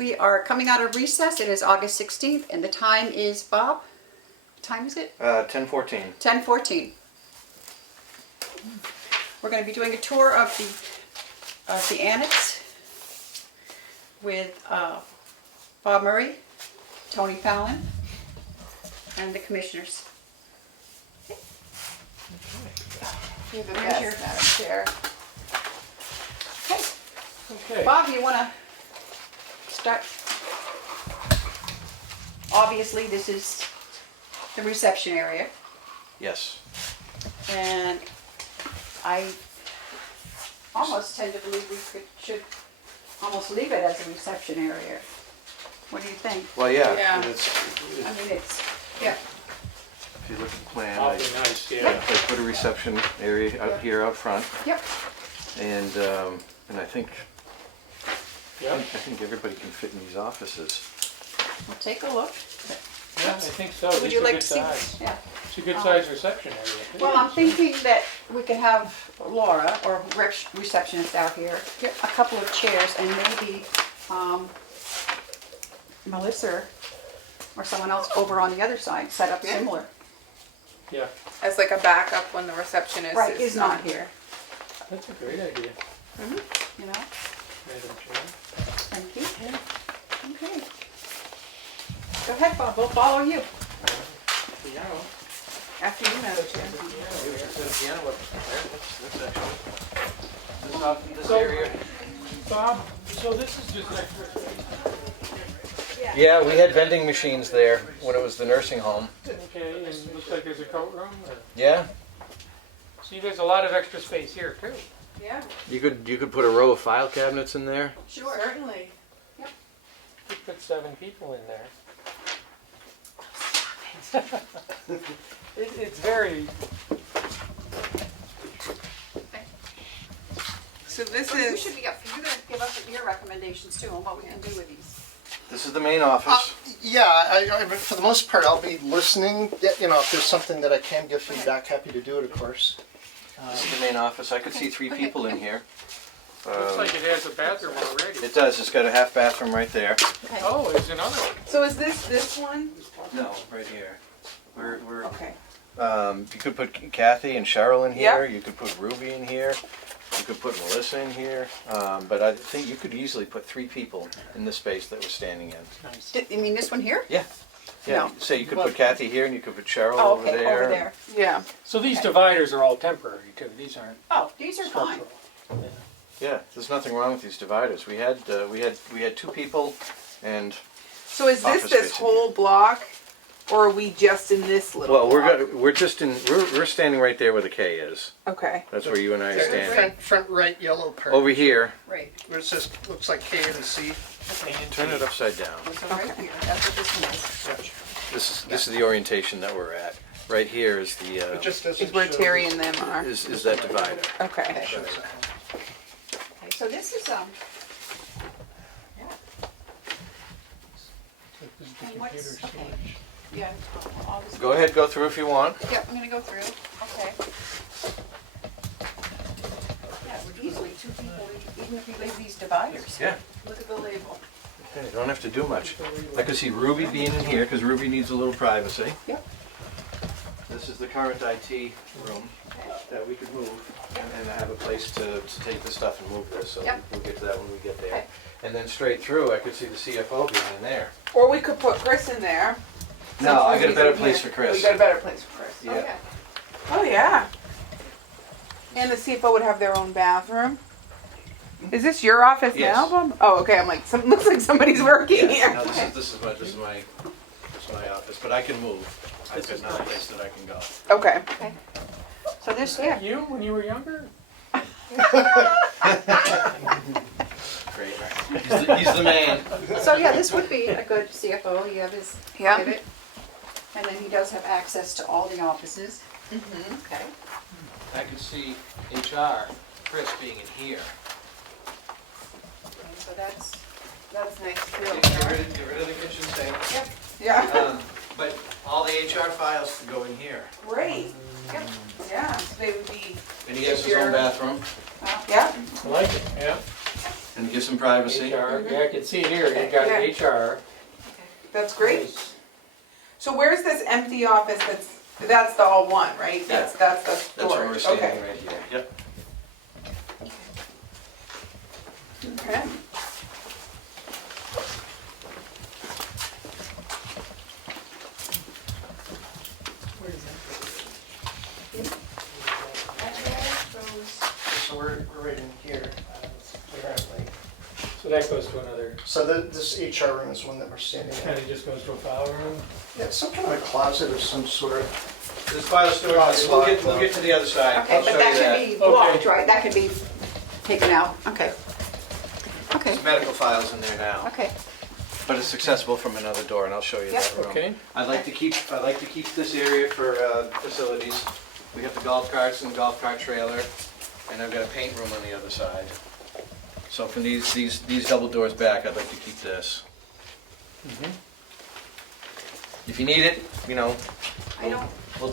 We are coming out of recess. It is August 16th, and the time is, Bob? What time is it? 10:14. 10:14. We're going to be doing a tour of the annex with Bob Murray, Tony Fallon, and the commissioners. You're the Where's your- best, Madam Chair. Okay. Okay. Bob, you want to start? Obviously, this is the reception area, Yes. and I almost tend to believe we should almost leave it as a reception area. What do you think? Well, yeah. Yeah. I mean, it's, yeah. If you look at the plan, Awfully nice, yeah. I put a reception area out here out front, Yep. and I think Yeah, I think everybody can fit in these offices. We'll take a look. yeah, I think so. Would These you are like good to see? size. Yeah. It's a good size reception area. too. Well, I'm thinking that we could have Laura or receptionist out here, get a couple of chairs, and maybe Melissa or someone else over on the other side set up Yeah. similar. Yeah, As like a backup when the receptionist Right, is not here, that's a great idea, you know? Madam Chair. Thank you. Okay. Go ahead, Bob, we'll follow you. Piano. After you, Madam Chair. There's a piano up there. That's actually this So- area. Bob, so this is just extra space. Yeah, we had vending machines there when it was the nursing home. Okay, and it looks like there's a coat room. Yeah. See, there's a lot of extra space here too. Yeah, You could put a row of file cabinets in there. certainly. You put 7 people in there. It's very, So this You is, should be up, you're gonna give us your recommendations too on what we can do with these. This is the main office. Yeah, I mean, for the most part, I'll be listening. You know, if there's something that I can give feedback, happy to do it, of course. This is the main office. I could see 3 people in here. looks like it has a bathroom already. It does. It's got a half bathroom right there. Oh, there's another one. so is this one? No, right here. We're Okay. you could put Kathy and Cheryl in here. Yeah. You could put Ruby in here. You could put Melissa in here. But I think you could easily put 3 people in the space that we're standing in. Nice. You mean this one here? Yeah. Yeah. No. So you could put Kathy here, and you could put Cheryl Oh, over okay, there. over there. Yeah. So these dividers are all temporary too. These aren't Oh, these are fine. structural. Yeah. There's nothing wrong with these dividers. We had 2 people, and So is this Office this space. whole block, or are we just in this little well, block? we're standing right there where the K is. Okay. That's where you and I are standing. Front right yellow part. Over here, Right. Where it says, looks like K and C. turn it upside down. So right here, that's what this one is. This is the orientation that we're at. Right here is the It just doesn't Is where show- Terry and them are. is that divider. Okay. shows that. Okay, so this is, yeah. This is the And what's- computer okay. storage. Yeah, I'll just- Go ahead, go through if you want. Yep, I'm gonna go through, okay. Yeah, it would easily 2 people, even if we leave these dividers. Yeah. Look at the label. Okay, you don't have to do much. I can see Ruby being in here because Ruby needs a little privacy. Yep. This is the current IT room that we could move and have a place to take the stuff and move this. So Yep. we'll get to that when we get there. Okay. And then straight through, I could see the CFO being in there. Or we could put Chris in there. No, I got a Since better Ruby's in place here. for Chris. Oh, you got a better place for Chris. Oh, Yeah. Oh yeah. And the CFO would have their own bathroom. Is this your office Yes. now, Bob? Oh, okay. I'm like, looks like somebody's working Yeah, here. no, this is my office, but I can move. I've got another place that I can go. Okay. So this, Is that you when you were younger? Great. He's the man. so yeah, this would be a good CFO, you have his Yeah. pivot. And then he does have access to all the offices. Mm-hmm. Okay. I could see HR, Chris being in here. And so that's, That's nice too. Get rid of the kitchen sink. Yeah. But all the HR files can go in here. Great. Yep. Yeah. So they would be. And he has his own bathroom. Yeah. I like it, yeah. And give some privacy. HR, yeah, I can see here, you got Yeah. HR. That's great. So where's this empty office that's the all one, right? That's the That's where we're storage, standing okay. right here. Yep. Okay. So we're right in here, apparently. So that goes to another, So this HR room is one that we're standing kind in. of just goes to a file room. Yeah, it's some kind of a closet of some sort. This file storage, we'll get to the other side. Okay, I'll but show that you can that. be blocked, right? That can be taken out, okay. Okay, There's medical files in there now, okay. but it's accessible from another door, and I'll show you that room. Okay. I'd like to keep this area for facilities. We got the golf carts and the golf cart trailer, and I've got a paint room on the other side. So from these double doors back, I'd like to keep this. If you need it, you know, I don't, we'll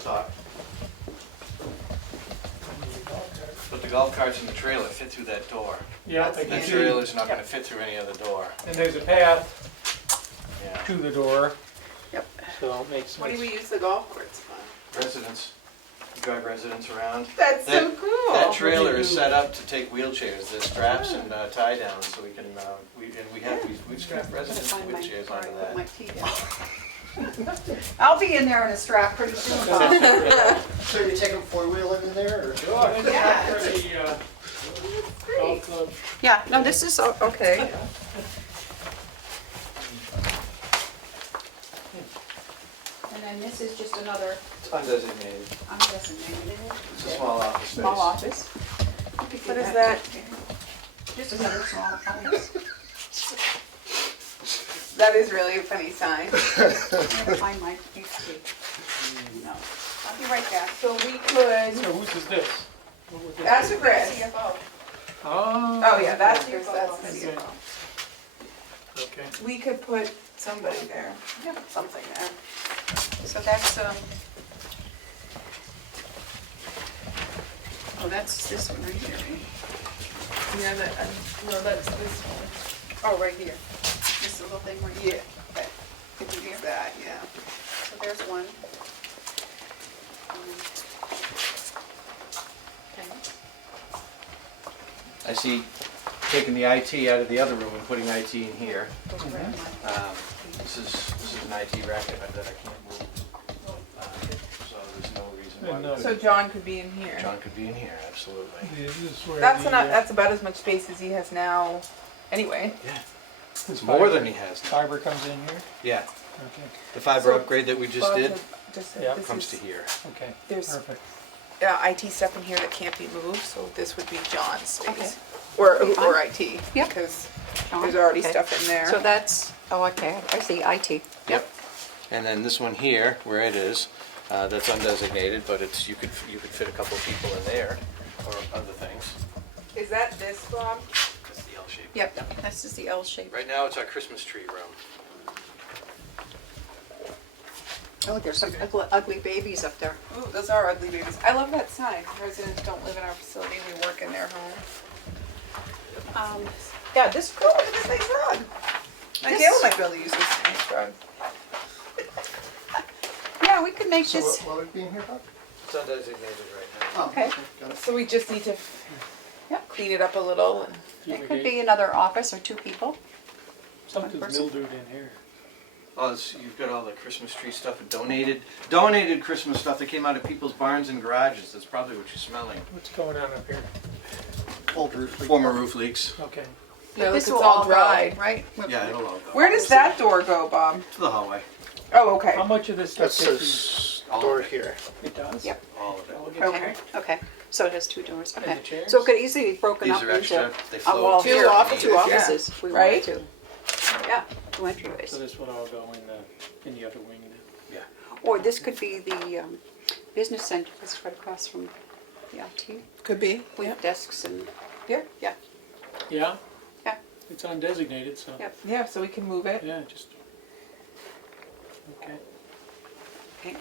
talk. But the golf carts and the trailer fit through that door. Yeah, I That's can The see. trailer's not gonna fit through any other door. And there's a path Yeah. to the door, yep. so it makes sense. What do we use the golf courts for? Residents, you drive residents around. That's so That- cool. That trailer is do? set up to take wheelchairs. There's straps and tie downs, so we can, we strap residents' Find my- wheelchairs where I onto put that. my tea down. I'll be in there in a strap pretty soon, Bob. So you're taking four-wheeling in there, or? Sure. Yeah. For the, golf club. Yeah, no, this is okay. And then this is just another It's undesignated. undesignated. It's a small office space. Small office. What is that? Just another small office. That is really a funny sign. I'm gonna find my HP. No, I'll be right back. So we could, So whose is this? What would this that's be? a Chris. CFO. Oh yeah, that's Chris, CFO. that's the Okay. CFO. Okay. We could put somebody there, something there. So that's, oh, that's this one right here. Yeah, no, that's this one. Oh, right here. This little thing right here. Yeah, could use that, yeah. So there's one. Okay. I see taking the IT out of the other room and putting IT in here. Those are right in my- This is an IT racket that I can't move. So there's no reason why And, we So couldn't. John could be in here. John could be in here, absolutely. This is where That's the, enough, that's about as much space as he has now, anyway. Yeah, this it's more fiber- than he has now. Fiber comes in here? Yeah, Okay, the fiber So- upgrade that we just Bob, did just- Yeah. this comes is- to here. okay, There's perfect. IT stuff in here that can't be moved, so this would be John's Okay. space. Or Fine. IT, Yep. because John, there's already okay. stuff in there. So that's, oh, okay, I see, IT. Yep. And then this one here, where it is, that's undesignated, but it's, you could fit a couple of people in there, or other things. Is that this, Bob? That's the L shape. Yep, this is the L shape. Right now, it's our Christmas tree room. Oh, there's some ugly babies up there. Ooh, those are ugly babies. I love that sign. Residents don't live in our facility, we work in their home. Yeah, this, Oh, look at this nice rug. My This- Gail might be able to use this nice rug. yeah, we could make So this, what would be in here, Bob? It's undesignated right now. Oh, Okay. got it. So we just need to Yep. clean it up a little and it could be another office or two people. Something's person. mildewed in here. Oh, you've got all the Christmas tree stuff, and donated Christmas stuff that came out of people's barns and garages. That's probably what you're smelling. What's going on up here? Old roof leak. Former roof leaks. Okay. yeah, look, This it's will all go, dried. right? Yeah, it'll all go. Where does that door go, Bob? To the hallway. Oh, okay. How much of this stuff That's takes this All door of it. here. you? It does? Yep. All of it. Okay. Okay, so it has two doors, okay. the chairs? So it could easily be broken These up are into extra. They a float. wall Two here, offices, two yeah. offices, if we Right? wanted to. Yeah, two So entryways. this would all go in the other wing then? Yeah. Or this could be the business center that's right across from the IT, Could be. with desks and, Yeah. yeah, Yeah? yeah, It's undesignated, so. Yep. Yeah, so we can move it. Yeah, just. Okay. okay. Okay.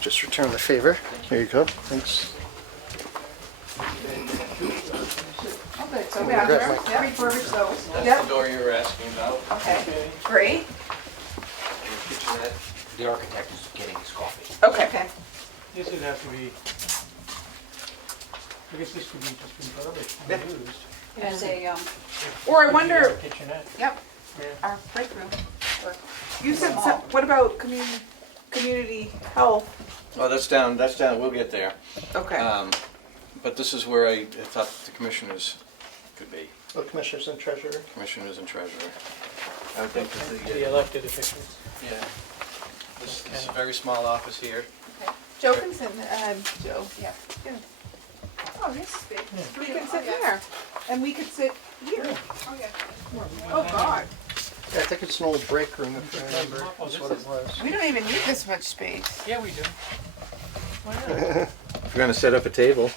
Just return the favor. Here you go. Thanks. Oh, good, so I'm gonna grab bathroom, my- yeah, Refurbish those. That's Yep. the door you were asking about. okay, Okay. great, And the kitchenette. The architect is getting his coffee. okay. This would have to be, I guess this could be just refurbished Yeah. and used. There's a, Or I Could be wonder, our Kitchenette. yep, Yeah. our break room. you said, what about community health? Oh, that's down, we'll get there. Okay, But this is where I thought the commissioners could be, The commissioners and treasurer. commissioners and treasurer. I would think that The elected officials. yeah. This is a very small office here. Joe can sit, Joe, Yeah. oh, this is big, we can sit there, and we could sit here. Oh, yeah. Oh, God, Yeah, I think it's an old break room, if I remember. Oh, That's this what it is- was. we don't even need this much space. Yeah, we do. Why not? If you're gonna set up a table.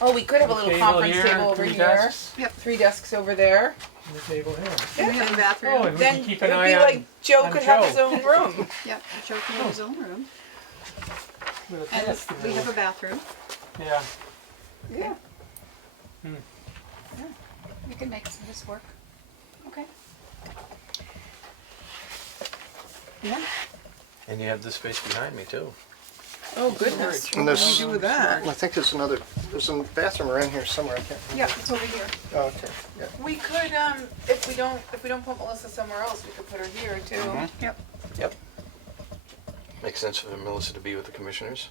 Oh, we could have a little Table conference here, table over 3 here. desks. Yep, 3 desks over there. And the table here. And we have a bathroom. Oh, and we Then can keep it'd an be eye like on, Joe on could have his Joe. own room. Yep, Joe can have his own room. with a And desk we have a there. bathroom. Yeah. Yeah. We can make this work. Okay. Yeah. And you have this space behind me too. Oh, goodness. And What do there's, you do with that? I think there's a bathroom around here somewhere. I can't Yeah, remember. it's over here. Oh, okay. Yeah. We could, if we don't put Melissa somewhere else, we could put her here too. Yep. Yep. Makes sense for Melissa to be with the commissioners.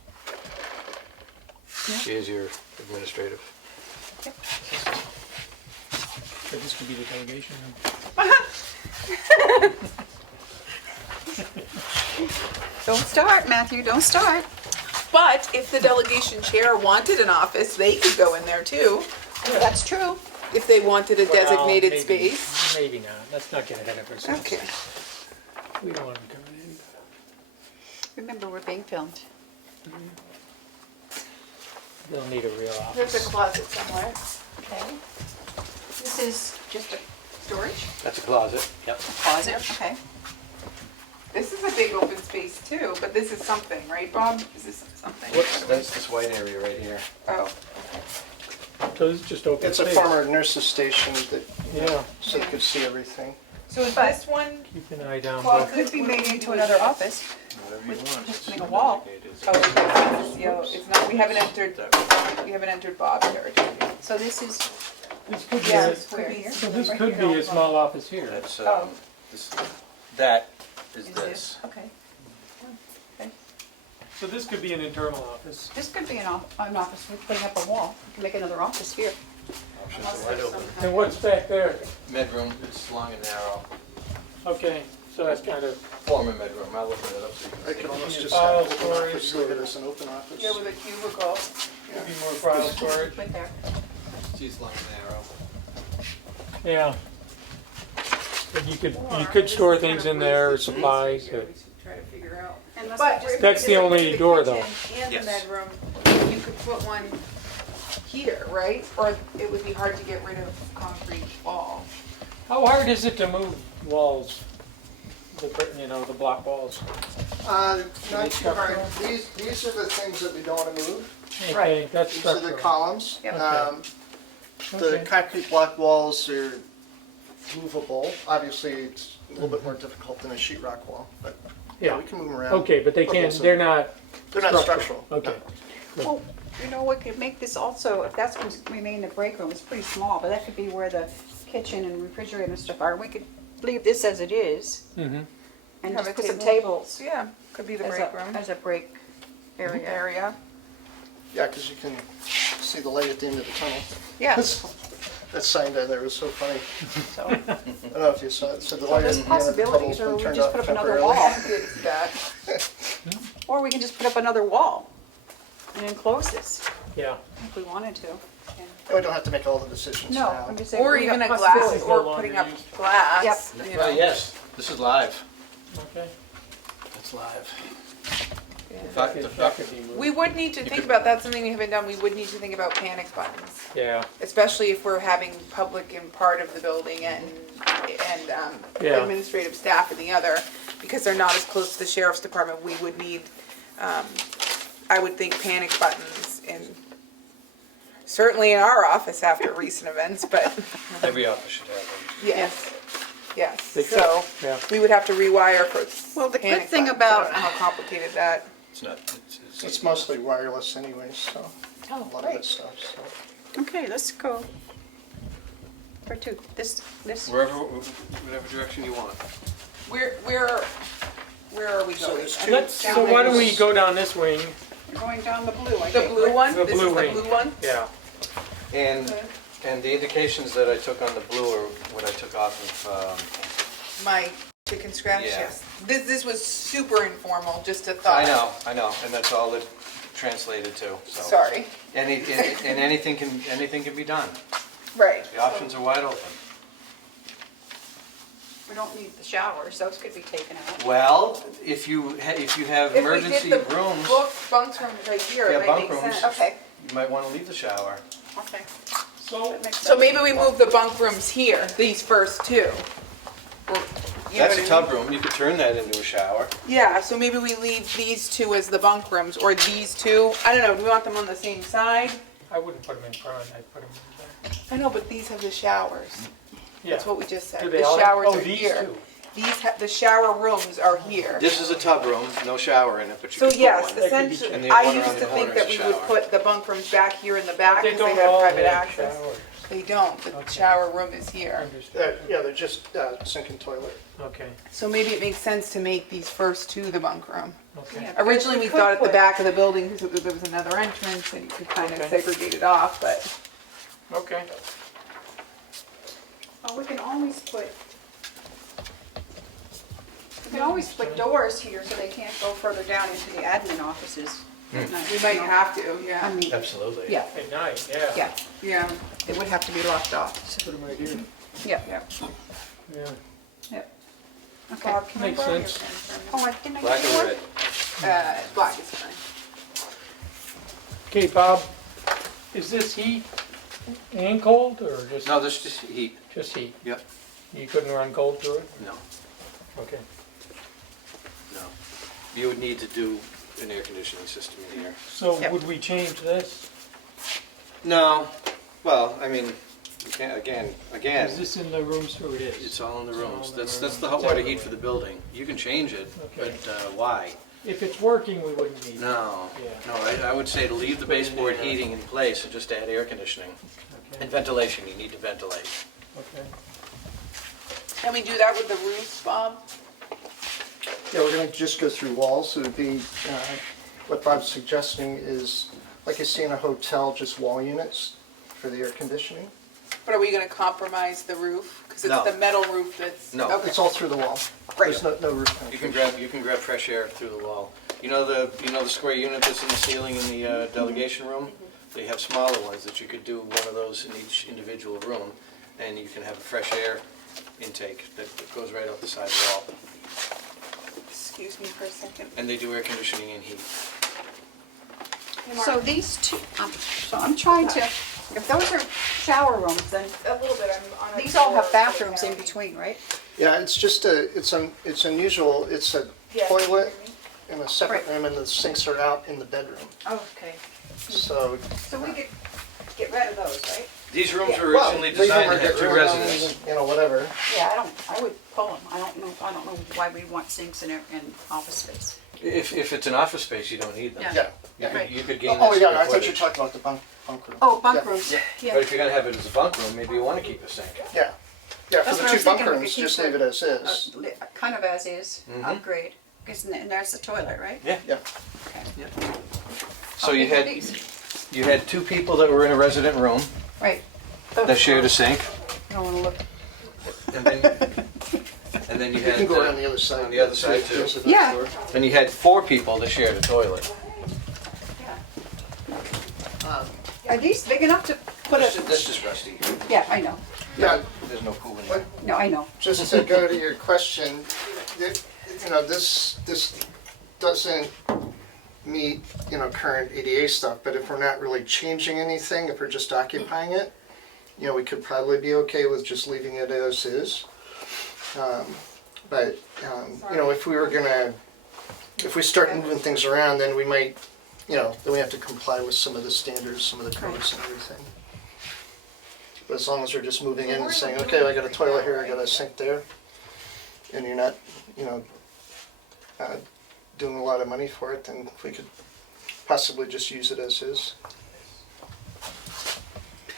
Yeah. She is your administrative. But this could be the delegation room. Don't start, Matthew, don't start. But if the delegation chair wanted an office, they could go in there too, That's true. if they wanted a designated Well, maybe- space. Maybe not. Let's not get ahead of ourselves. Okay. We don't want them coming in. Remember, we're being filmed. They'll need a real There's a office. closet somewhere. Okay. This is just a storage That's a closet. Yep. closet, okay. This is a big open space too, but this is something, right, Bob? Is this something? Whoops, that's this white area right here. Oh, So this is just open It's a space. former nurse's station that, Yeah. so you could see everything. so is this one? Keep an eye down. Well, but- it could be made into another office. Whatever you want. Just make a wall. Oh, okay, yeah, it's not, we haven't entered Bob's territory. So this is, This could be, Yeah, a- could be. so this could be a small office here. That's, Oh. this, that is is this. this, okay. So this could be an internal office. This could be an office, we're putting up a wall. We can make another office here. Options are wide open. And what's back there? Bedroom, it's long and narrow. Okay, so that's kind of, Former bedroom, I'll open it up so you can I see. could almost just File have open storage office, or- leave it as an open office. Yeah, with a cubicle. could be more file storage. Right there. She's long and narrow. Yeah. But you could store things in there, supplies. We should try to figure out. Unless But we just- That's the only door, though. And the Yes. bedroom, you could put one here, right? Or it would be hard to get rid of concrete wall. How hard is it to move walls? The block walls? Not too hard. These are the things that we don't want to move. Okay, that's These are the structural. columns. Yep. The Okay. concrete block walls are movable. Obviously, it's a little bit more difficult than a sheetrock wall, but yeah, Yeah, we can move them around. okay, but they can't, they're not They're not structural. structural. Okay. Well, you know, we could make this also, if that's going to remain the break room, it's pretty small, but that could be where the kitchen and refrigerator and stuff are. We could leave this as it is Mm-hmm. and Have just a put some table. tables Yeah, could be the as break room. as a break area. Yeah, because you can see the light at the end of the tunnel. Yeah, That sign down there was so funny. so I don't know if you saw it. It said the light there's at the end of the tunnel's possibilities, or been we turned just off put up another temporarily. wall. It's that. Or we can just put up another wall and enclose this Yeah. if we wanted to. We don't have to make all the decisions No, now. I'm just saying. Or we even a got glass, possibilities. no or longer putting up used. glass. Yep. You know. Yes, this is live. Okay. It's live. Yeah. Fact- That the could- fact- that could be moved. We would need to think about, that's something we haven't done, we would need to think about panic buttons. Yeah, Especially if we're having public in part of the building and Yeah. administrative staff in the other, because they're not as close to the sheriff's department, we would need I would think panic buttons certainly in our office after recent events, but Every office should have them. yes, yes. They could, So yeah. we would have to rewire for. Well, the good panic thing buttons. about- I don't know how complicated that. It's not, It's mostly wireless anyways, so Oh, a lot of great. that stuff. So. Okay, let's go. Where to? This. whatever direction you want. Where are we So going? there's I two- think So why don't we go down this wing? We're going down the blue, I the think. blue one? The This blue is wing. the blue one? Yeah. And the indications that I took on the blue are what I took off of, My chicken scratch. Yeah. Yes. This was super informal, just a thought. I know, and that's all it translated to, so. Sorry. And anything can be done. Right. The options are wide open. We don't need the showers, those could be taken out. Well, if you have If emergency we did the rooms, bunk rooms right here, Yeah, it might bunk make rooms. sense. Okay, you might want to leave the shower. okay. So, That makes So sense. maybe we move the bunk rooms here, these first two. Or, you know That's a what I mean? tub room, you could turn that into a shower. Yeah, so maybe we leave these two as the bunk rooms, or these two. I don't know, do we want them on the same side? I wouldn't put them in front, I'd put them in the back. I know, but these have the showers. Yeah. That's what we just said. Do The they all? showers Oh, are these here. two. The shower rooms are here. This is a tub room, no shower in it, but you So could yes, put one. essentially, And the I one used around to the think corner that is we a would shower. put the bunk rooms back here in the back They because they don't have all private have access. showers. They don't, the Okay. shower room is here. Understood. Yeah, they're just sink and toilet. Okay, So maybe it makes sense to make these first two the bunk room. okay. Yeah, Originally, we could thought at the put- back of the building, because there was another entrance, and you could kind of Okay. segregate it off, but Okay. Well, we can always put doors here so they can't go further down into the admin offices. at night, we might you know. have to, I yeah. mean, Absolutely. yeah, At night, yeah. yeah, Yeah, it would have to be locked off. Put them right here. Yeah, yeah. Yeah. okay. Bob, can I Makes borrow your sense. pen for a minute? Oh, I didn't I Black give you or one? red? Black is fine. Okay, Bob, is this heat and cold, or just? No, this is just heat. Just heat? Yep. You couldn't run cold through it? No, Okay. no. You would need to do an air conditioning system in here. So Yep. would we change this? No, well, I mean, you can't, again, Is this in the rooms, or it is? it's all in the It's all rooms. in the That's rooms. the hot It's water everywhere. heat for the building. You can change it, but Okay. why? If it's working, we wouldn't need it. No, Yeah. no, I would say to leave the baseboard heating in place and just add air conditioning. Okay, And ventilation, you need to ventilate. okay. Can we do that with the roofs, Bob? Yeah, we're gonna just go through walls. It would be, what Bob's suggesting is, like you see in a hotel, just wall units for the air conditioning. But are we gonna compromise the roof? Because it's No. the metal roof that's. No. Okay. It's all through the wall. Great. There's no roof You can penetration. grab fresh air through the wall. You know the square unit that's in the ceiling in the delegation room? They have smaller ones that you could do one of those in each individual room, and you can have a fresh air intake that goes right out the side of the wall. Excuse me for a second. And they do air conditioning and heat. Hey, Mark. So these two, so I'm trying to, if those are shower rooms, then A little bit, I'm on a these all have floor, bathrooms so in now- between, right? Yeah, it's just it's unusual. It's a Yeah, toilet can you hear me? in a separate Right. room, and the sinks are out in the bedroom. Oh, okay. So, So we could get rid of those, right? These rooms were well, originally leave them designed or to have get two rid of them, residents. you know, whatever. Yeah, I would pull them. I don't know why we want sinks in office space. If it's an office space, you don't need them. Yeah. Yeah. Right. You could gain Oh, that yeah, square I thought you were footage. talking about the bunk room. Oh, bunk Yeah. rooms, But yeah. if you're gonna have it as a bunk room, maybe you wanna keep a sink. Yeah, yeah, for That's the what I two was bunk thinking, we rooms, could just keep leave it as is. Kind of as is, Mhm. upgrade. And there's the toilet, right? Yeah. Yeah. Okay. So you Okay, had, these. you had two people that were in a resident room Right. that shared a sink, I don't want to look. and then you You had, can go around the other side. on the other side, too. There's a Yeah. door. then you had four people that shared a toilet. Are these big enough to put That's a? just rusty. Yeah, I know. Yeah, There's no cooling. What? No, I know. just to go to your question, you know, this doesn't meet, you know, current ADA stuff, but if we're not really changing anything, if we're just occupying it, you know, we could probably be okay with just leaving it as is. But, you know, if we start moving things around, then we might then we have to comply with some of the standards, some of the codes and everything. But as long as they're just moving in and saying, okay, I got a toilet here, I got a sink there, and you're not, doing a lot of money for it, then we could possibly just use it as is.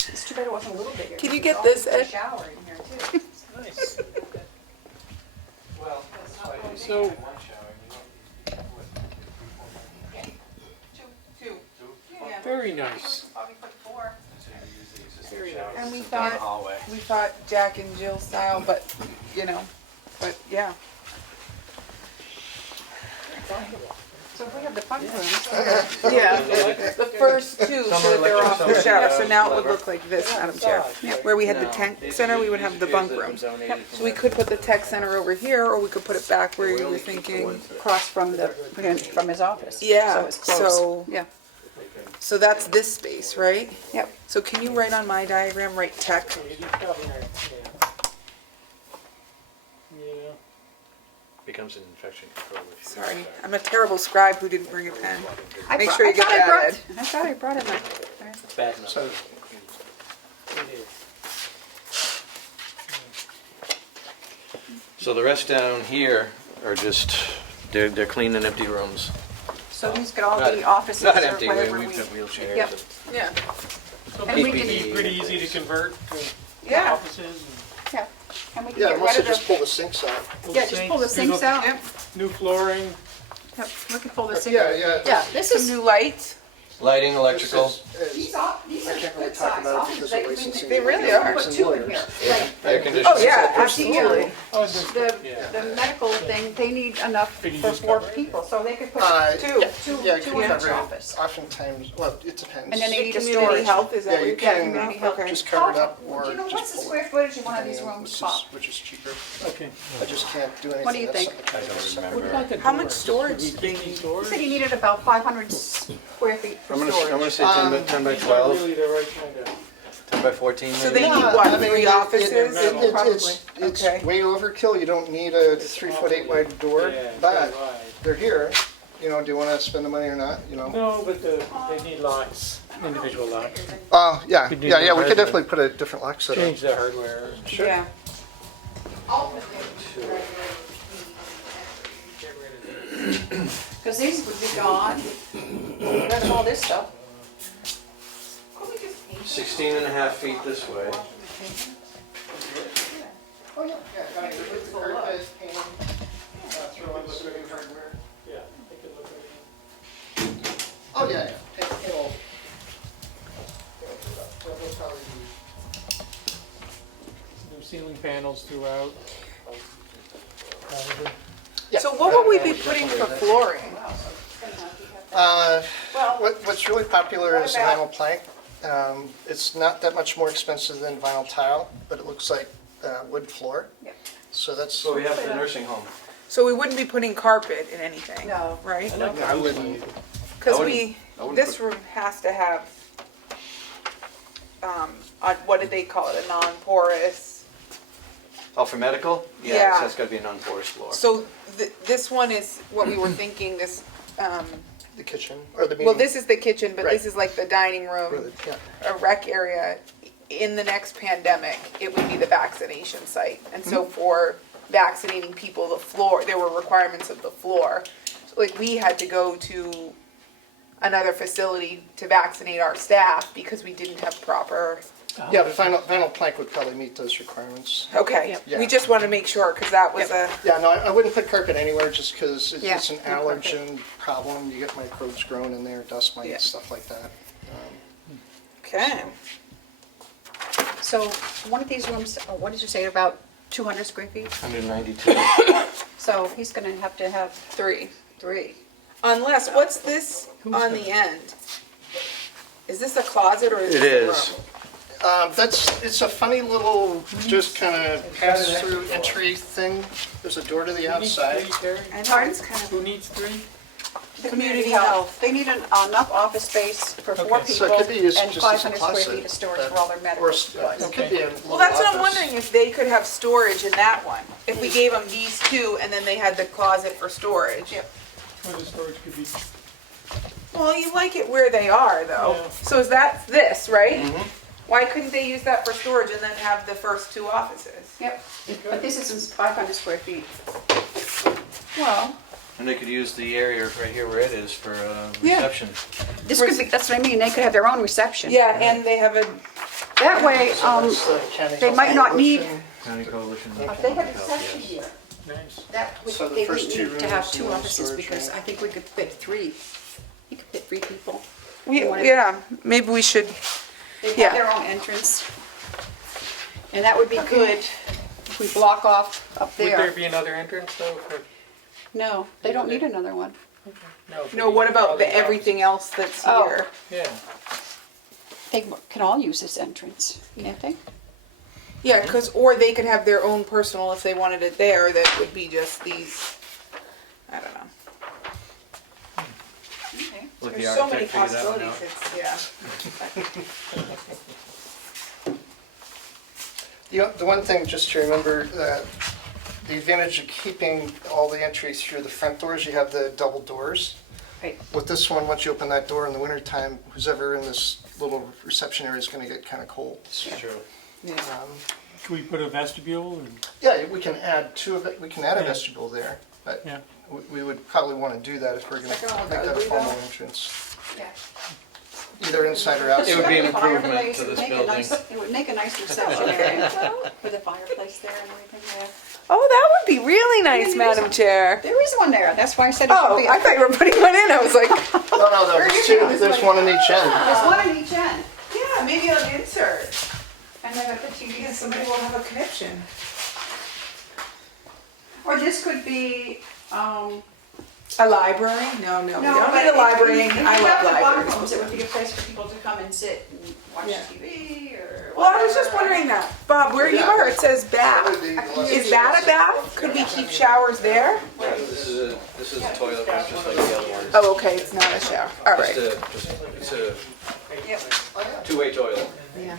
It's too bad it wasn't a little bigger. Can you get this, Ed? Shower in here too. Nice. Well, So, Two. very nice. Probably put 4. And we In the thought, hallway. Jack and Jill style, but, yeah. So if we have the fun rooms, Yeah, the first two, so that they're off the shower, so now it would Whatever. look like this, Madam Chair. Where we had the tech center, we would have the bunk rooms. So we could put the tech center over here, or we could put it back where you were thinking. across from his office. Yeah, So it's close. so- Yeah. So that's this space, right? Yep. So can you write on my diagram, write tech? Yeah. Becomes an infection control issue. Sorry, I'm a terrible scribe who didn't bring a pen. I Make brought- sure you I get thought I that, brought- Ed. I thought I brought it. Bad enough. So, So the rest down here are just, they're clean and empty rooms. So these could all Not- be offices Not or empty, whatever we've we. got wheelchairs. Yep. and- Yeah. So And we pretty, can- pretty easy to convert to Yeah. offices Yeah. And we can yeah, get unless rid they of just pull the sinks out. and Yeah, just pull the sinks out. Yep. new flooring. Yep, we can pull the sinks. Yeah. Yeah, this Some is. new lights. Lighting, This electrical. These I are can't really good talk size about it offices. because They- of I mean, licensing. They really and are. Put 2 in here. Like, Air conditioning. Oh, yeah, absolutely. Oh, there's- the, yeah. the medical thing, they need enough Could you for just 4 cover it? people, so they could put Two. two Yeah, you in can each cover it. office. Oftentimes, well, it depends. And then they need a Community storage. health, is that Yeah, what you you're talking can about? help Okay. just cover it up Do or you know just what's the pull square it, footage of one of these depending on rooms, Bob? which is cheaper. Okay. I just can't do anything. What do you That's think? something I don't that's remember. separate. What about the How much doors? storage Should we do you keep need? the doors? He said he needed about 500 square feet for I'm gonna storage. say 10 by These aren't 12, really the right kind of. 10 by 14 So maybe. they need Yeah, what, I mean, 3 offices? It's Okay. way overkill. You don't need a 3'8" wide door, Yeah, it's but kinda wide. they're here. Do you want to spend the money or not? No, but they need locks, individual locks. Yeah. Could do We the could hardware. definitely put a different lock set up. Change the hardware. Sure. Yeah. Because these would be gone. Get rid of all this stuff. 16 and a half feet this way. Oh, yeah. I mean, with the carpet, paint, throw in some new hardware. Yeah, they could look at it. Oh, yeah. Paint will. It'll probably be. New ceiling panels throughout. Probably. Yeah. So what would we be putting for flooring? What's really popular What is about- vinyl plank. It's not that much more expensive than vinyl tile, but it looks like wood floor. Yep. So that's. So we have the nursing home. So we wouldn't be putting carpet in anything? No. Right? I wouldn't. Because I wouldn't this room has to have, what did they call it, a non-porous? Oh, for medical? Yeah. So that's gotta be a non-porous floor. So this one is what we were thinking, this, The kitchen or the meeting. well, this is the kitchen, but this Right. is like the dining or room, the- yeah. a rec area. In the next pandemic, it would be the vaccination site. And so for vaccinating people, the floor, there were requirements of the floor. So like we had to go to another facility to vaccinate our staff because we didn't have proper, Yeah, but vinyl plank would probably meet those requirements. okay. Yeah. We just want to make sure, because that was a, Yeah, no, I wouldn't put carpet anywhere just because Yeah, it's an no carpet. allergen problem. You get microbes growing in there, dust mites, Yeah. stuff like that. okay. So one of these rooms, what did you say, about 200 square feet? 192. So he's gonna have to have 3. 3. Unless, what's this on the end? Is this a closet or is It this a is. room? It's a funny little, just kind of pass-through entry thing. There's a door to the Who needs outside. 3, Terry? I know, it's kind Who of, needs 3? The Community health. They need enough office space for 4 Okay. So people it could be used and just as a 500 square closet. feet of storage but- for all their medical Or, supplies. it could be a well, little that's what I'm office. wondering, if they could have storage in that one. If we gave them these two and then they had the closet for storage. Yep. Well, the storage could be Well, you like it where they are though. Yeah. So is that this, right? Mhm. Why couldn't they use that for storage and then have the first two offices? Yep, but this is 500 square feet. Well, And they could use the area right here where it is for Yeah. reception. This could be, that's what I mean, they could have their own reception. yeah, and they have a, That way, That's the county they might not need- coalition. County Coalition. if they had a reception here, Nice. that would, So the they first wouldn't two need to have rooms two and then offices storage because room. I think we could fit 3. You could fit 3 people. yeah, maybe we should, They Yeah. have their own entrance. And that would be good if we block off up Would there there. be another entrance though? No, they don't need another one. For no, what the- about all the the everything else that's Oh. here? Yeah. They can all use this entrance, can't they? Yeah, cause, or they could have their own personal if they wanted it there, that would be just these, I don't know. Okay. Let the There's so many architect figure that one possibilities, out. it's, yeah. The one thing just to remember, the advantage of keeping all the entries through the front doors, you have the double doors. Right. With this one, once you open that door in the wintertime, who's ever in this little reception area is gonna get kind of cold. True. Can we put a vestibule and? Yeah, we can add we can add a Yeah. vestibule there, but Yeah. we would probably want to do that if we're gonna Second one, make that a ugly formal though. entrance, Yeah. either inside or It would outside. be an Fireplace, improvement to it would this make a building. nice- It would make a nice reception area with a fireplace there and everything there. Oh, that would be really nice, Yeah, Madam Chair. There is one there, that's why I said it should Oh, be. I thought you were putting one in, I was like, No, there's two, there's one in each end. There's one in each end. yeah, maybe an insert. And then at the TV, somebody will have a connection. Or this could be, A library? No, we no, don't but need a library. if you I love have the bunk libraries. rooms, it would be a place for people to come and sit and watch Yeah. TV or Well, I was just whatever. wondering that. Bob, where you are, it says bath. Is that a bath? Could we keep showers there? This is a toilet room just like the other ones. Oh, okay, it's not a shower. All right. It's a Yep. two-way toilet. Yeah.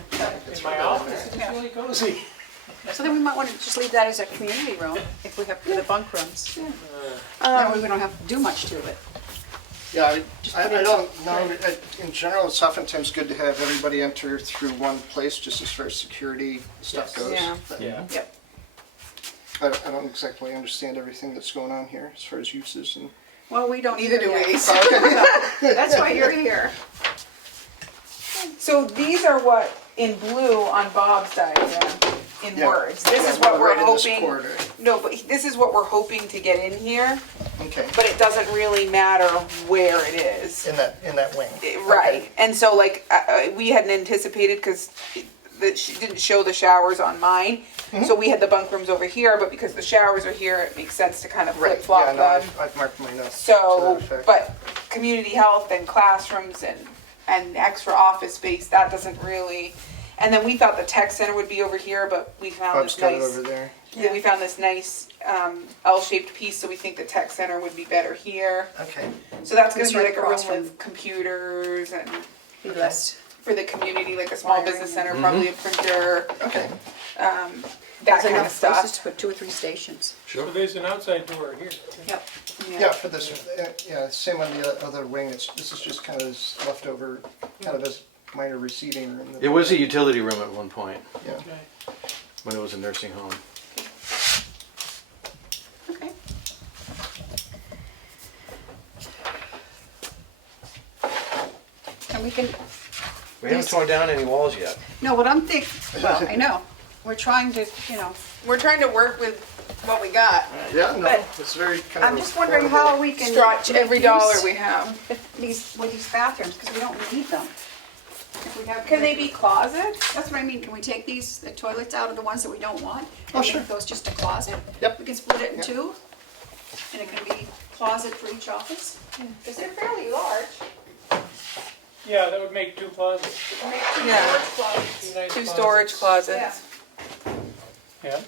In my office, it's really cozy. So then we might want to just leave that as a community room if we have for the bunk rooms. That way we don't have to do much to it. Yeah, I don't know, in general, it's oftentimes good to have everybody enter through one place, just as far as security stuff goes. Yeah. But Yeah. Yep. I don't exactly understand everything that's going on here as far as uses and. Well, we don't. Neither do either we. yet. That's why you're here. So these are what, in blue on Bob's diagram, in Yeah. words. This is Yeah, what we're right in this hoping, corridor. no, but this is what we're hoping to get in here, Okay, but it doesn't really matter where it is. in that wing. Right, and so like, we hadn't anticipated, because she didn't show the showers on mine, Mm-hmm. so we had the bunk rooms over here, but because the showers are here, it makes sense to kind of Right, flip-flop yeah, no, them. I've marked my notes. So, to that effect. but community health and classrooms and extra office space, that doesn't really, and then we thought the tech center would be over here, but we found Bob's this got it nice, over there. then we found this nice L-shaped piece, so we think the tech center would be better here. Okay, So that's gonna It's be right like a room across from- with computers and Be less. for the community, like a small Wiring business center, and- probably a printer, okay. that There's kind of enough places stuff. to put 2 or 3 stations. So there's an outside door here. Yep. Yeah, for this, yeah, same on the other wing, this is just kind of this leftover, kind of as minor receiving room. It was a utility room at one point, Yeah, Okay. when it was a nursing home. Okay. And we can, We haven't torn down any walls yet. no, what I'm thinking, well, I know, we're trying to, We're trying to work with what we got, yeah, no, But it's very kind of. I'm just wondering how we can. stretch every make dollar use we have. with these bathrooms, because we don't need them. If we have. Can they be closets? That's what I mean, can we take the toilets out of the ones that we don't want? Oh, and sure. make those just a closet? Yep. We can split it in Yep. 2, and it can be closet for each office, because they're fairly large. Yeah, that would make 2 closets. We can make 2 Yeah. storage closets, Two nice Two closets. storage yeah, closets. Yeah.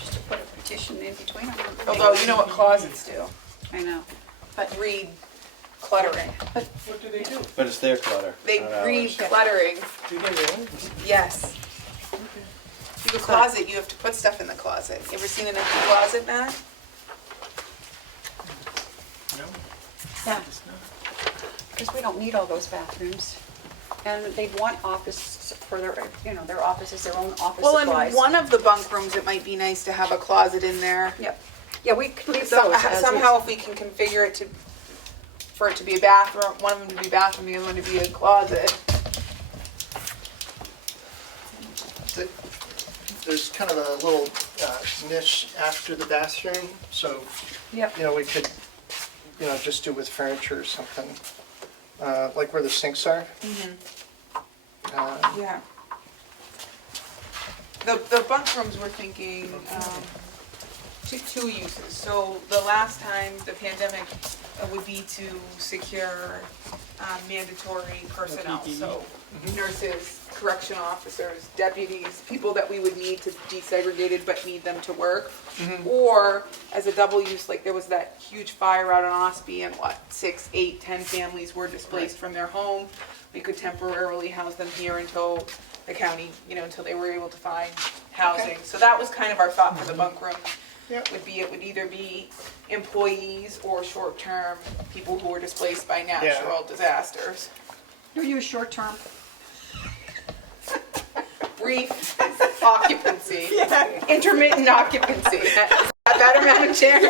just to put a partition in between them. Although, you know what closets do? I know, Read cluttering. What do they do? But it's their clutter. They not ours. read cluttering, Do they really? yes. You have a closet, you have to put stuff in the closet. You ever seen an empty closet, Matt? No. yeah. It's not. because we don't need all those bathrooms. And they want office for their, their offices, their own office Well, supplies. in one of the bunk rooms, it might be nice to have a closet in there. Yep. Yeah, we could leave So, those as somehow is. if we can configure it for it to be a bathroom, one of them to be bathroom, the other one to be a closet. There's kind of a little niche after the bathroom, so, Yep. we could, just do with furniture or something, like where the sinks are. Yeah. The bunk rooms we're thinking, two uses. So the last time the pandemic would be to secure mandatory personnel, so nurses, correction officers, deputies, people that we would need to be desegregated but need them to work. Or as a double use, like there was that huge fire out on Ospey and 6, 8, 10 families were displaced from their home. We could temporarily house them here until the county, until they were able to find housing. Okay. So that was kind of our thought for the bunk room. Yep. It would either be employees or short-term people who were displaced by natural disasters. Do you use short-term? Brief occupancy. Intermittent occupancy. Is that better, Madam Chair?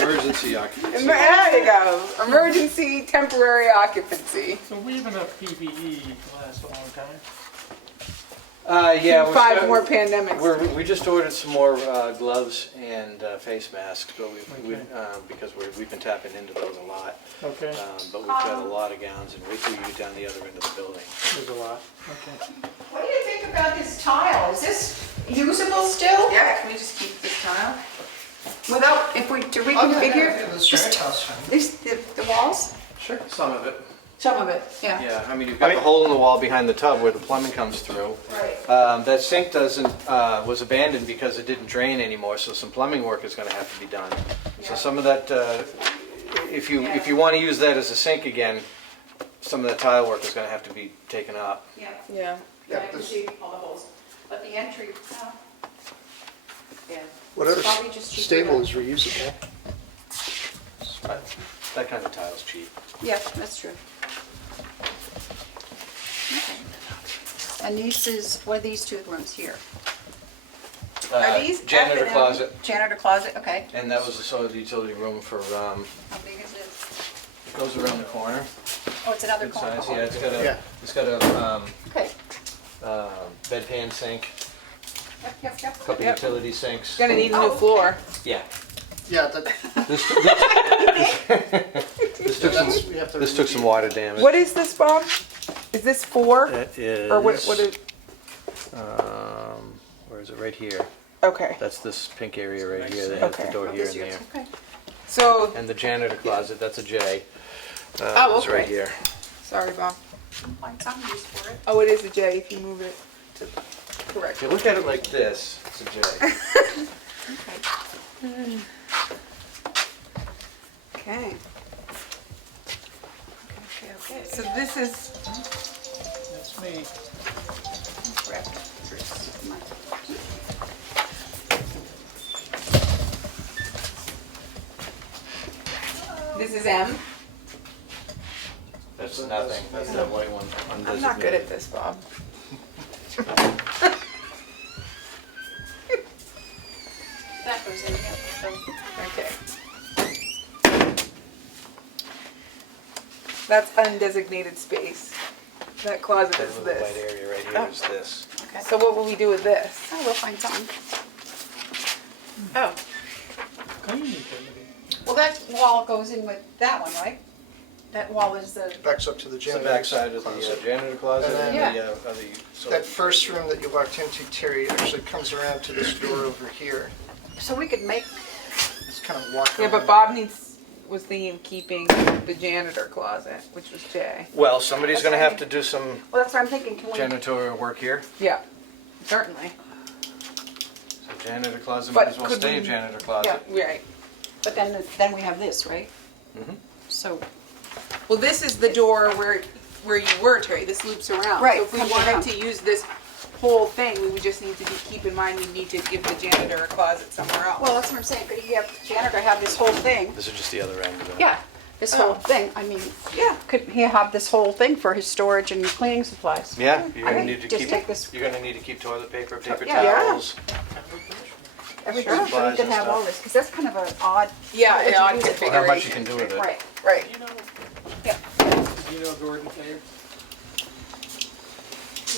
Emergency occupancy. There you go. Emergency temporary occupancy. So we have enough PPE to last a long time. Yeah. we're 5 start- more pandemics. We just ordered some more gloves and face masks, but Okay. because we've been tapping into those a lot. Okay, But we've got a lot of gowns, and wait till you get down the other end of the building. there's a lot. Okay. What do you think about this tile? Is this usable still? Yeah, can we just keep this tile? Without, if we, to reconfigure the walls? Sure. Some of it. Some of it, yeah. Yeah, I mean, you've got the hole in the wall behind the tub where the plumbing comes through. Right. That sink was abandoned because it didn't drain anymore, so some plumbing work is gonna have to be done. So Yeah. some of that, if you want to use that as a sink again, some of that tile work is gonna have to be taken up. Yeah. Yeah. Yeah, I can see all the holes. But the entry, yeah. Whatever's It's probably just cheaper stable to- is reusable. That kind of tile's cheap. Yeah, that's true. Okay. And what are these two rooms here? Are these Janitor F&M? closet, Janitor closet, okay. and that was the utility room for, How big is it? goes around the corner. Oh, it's another Good corner. size, yeah, Yeah. it's got a Okay. bedpan sink, Yep. couple Yep. utility sinks. Gonna need a new floor. Yeah. Yeah, This took we have to. This took some water damage. What is this, Bob? Is this 4? That is. Or what is, Where is it? Right here. okay. That's this pink area right here. That has the Okay. door here and there. Okay. So, And the janitor closet, that's a J. Oh, It's right okay. here. sorry, Bob. Find some use for it. Oh, it is a J if you move it to correct. If you look at it like this, it's a J. Okay. Okay. So this is, That's me. Grab it. Come on. this is M. That's nothing. That's that white one. I'm not good at this, Bob. That goes in here. So, Okay. That's undesignated space. That closet That is little white this. area right here is this. okay. So what will we do with this? Oh, we'll find something. Oh, Cleaning activity. well, that wall goes in with that one, right? That wall is the, Backs up to the It's the janitor. backside of the closet. janitor closet And and then- the, so That first room that you walked into, Terry, actually comes around to this door over here. so we could make, It's kind of walk Yeah, around. but Bob was thinking of keeping the janitor closet, which was J. Well, somebody's gonna have to do some well, that's what I'm thinking, can we? janitorial work here. Yeah, certainly. So janitor closet But might as well could stay a we- janitor closet. Right. But then we have this, right? Mhm. So, Well, this is the door where you were, Terry. This loops around. Right, So if we comes wanted around. to use this whole thing, we would just need to keep in mind we need to give the janitor a closet somewhere else. well, that's what I'm saying, could you have janitor have this whole thing? This is just the other end of it. Yeah, this whole thing, I mean, Yeah. could he have this whole thing for his storage and cleaning supplies? Yeah, you're I gonna mean, need to just keep, take this- you're gonna need to keep toilet paper, paper Yeah. towels. Everything, so Supplies he could and have all stuff. this, because that's kind of an odd. Yeah, how would an you odd use it? configuration. How much you can do with it. Right, Right. You know, yeah. do you know Gordon Taylor?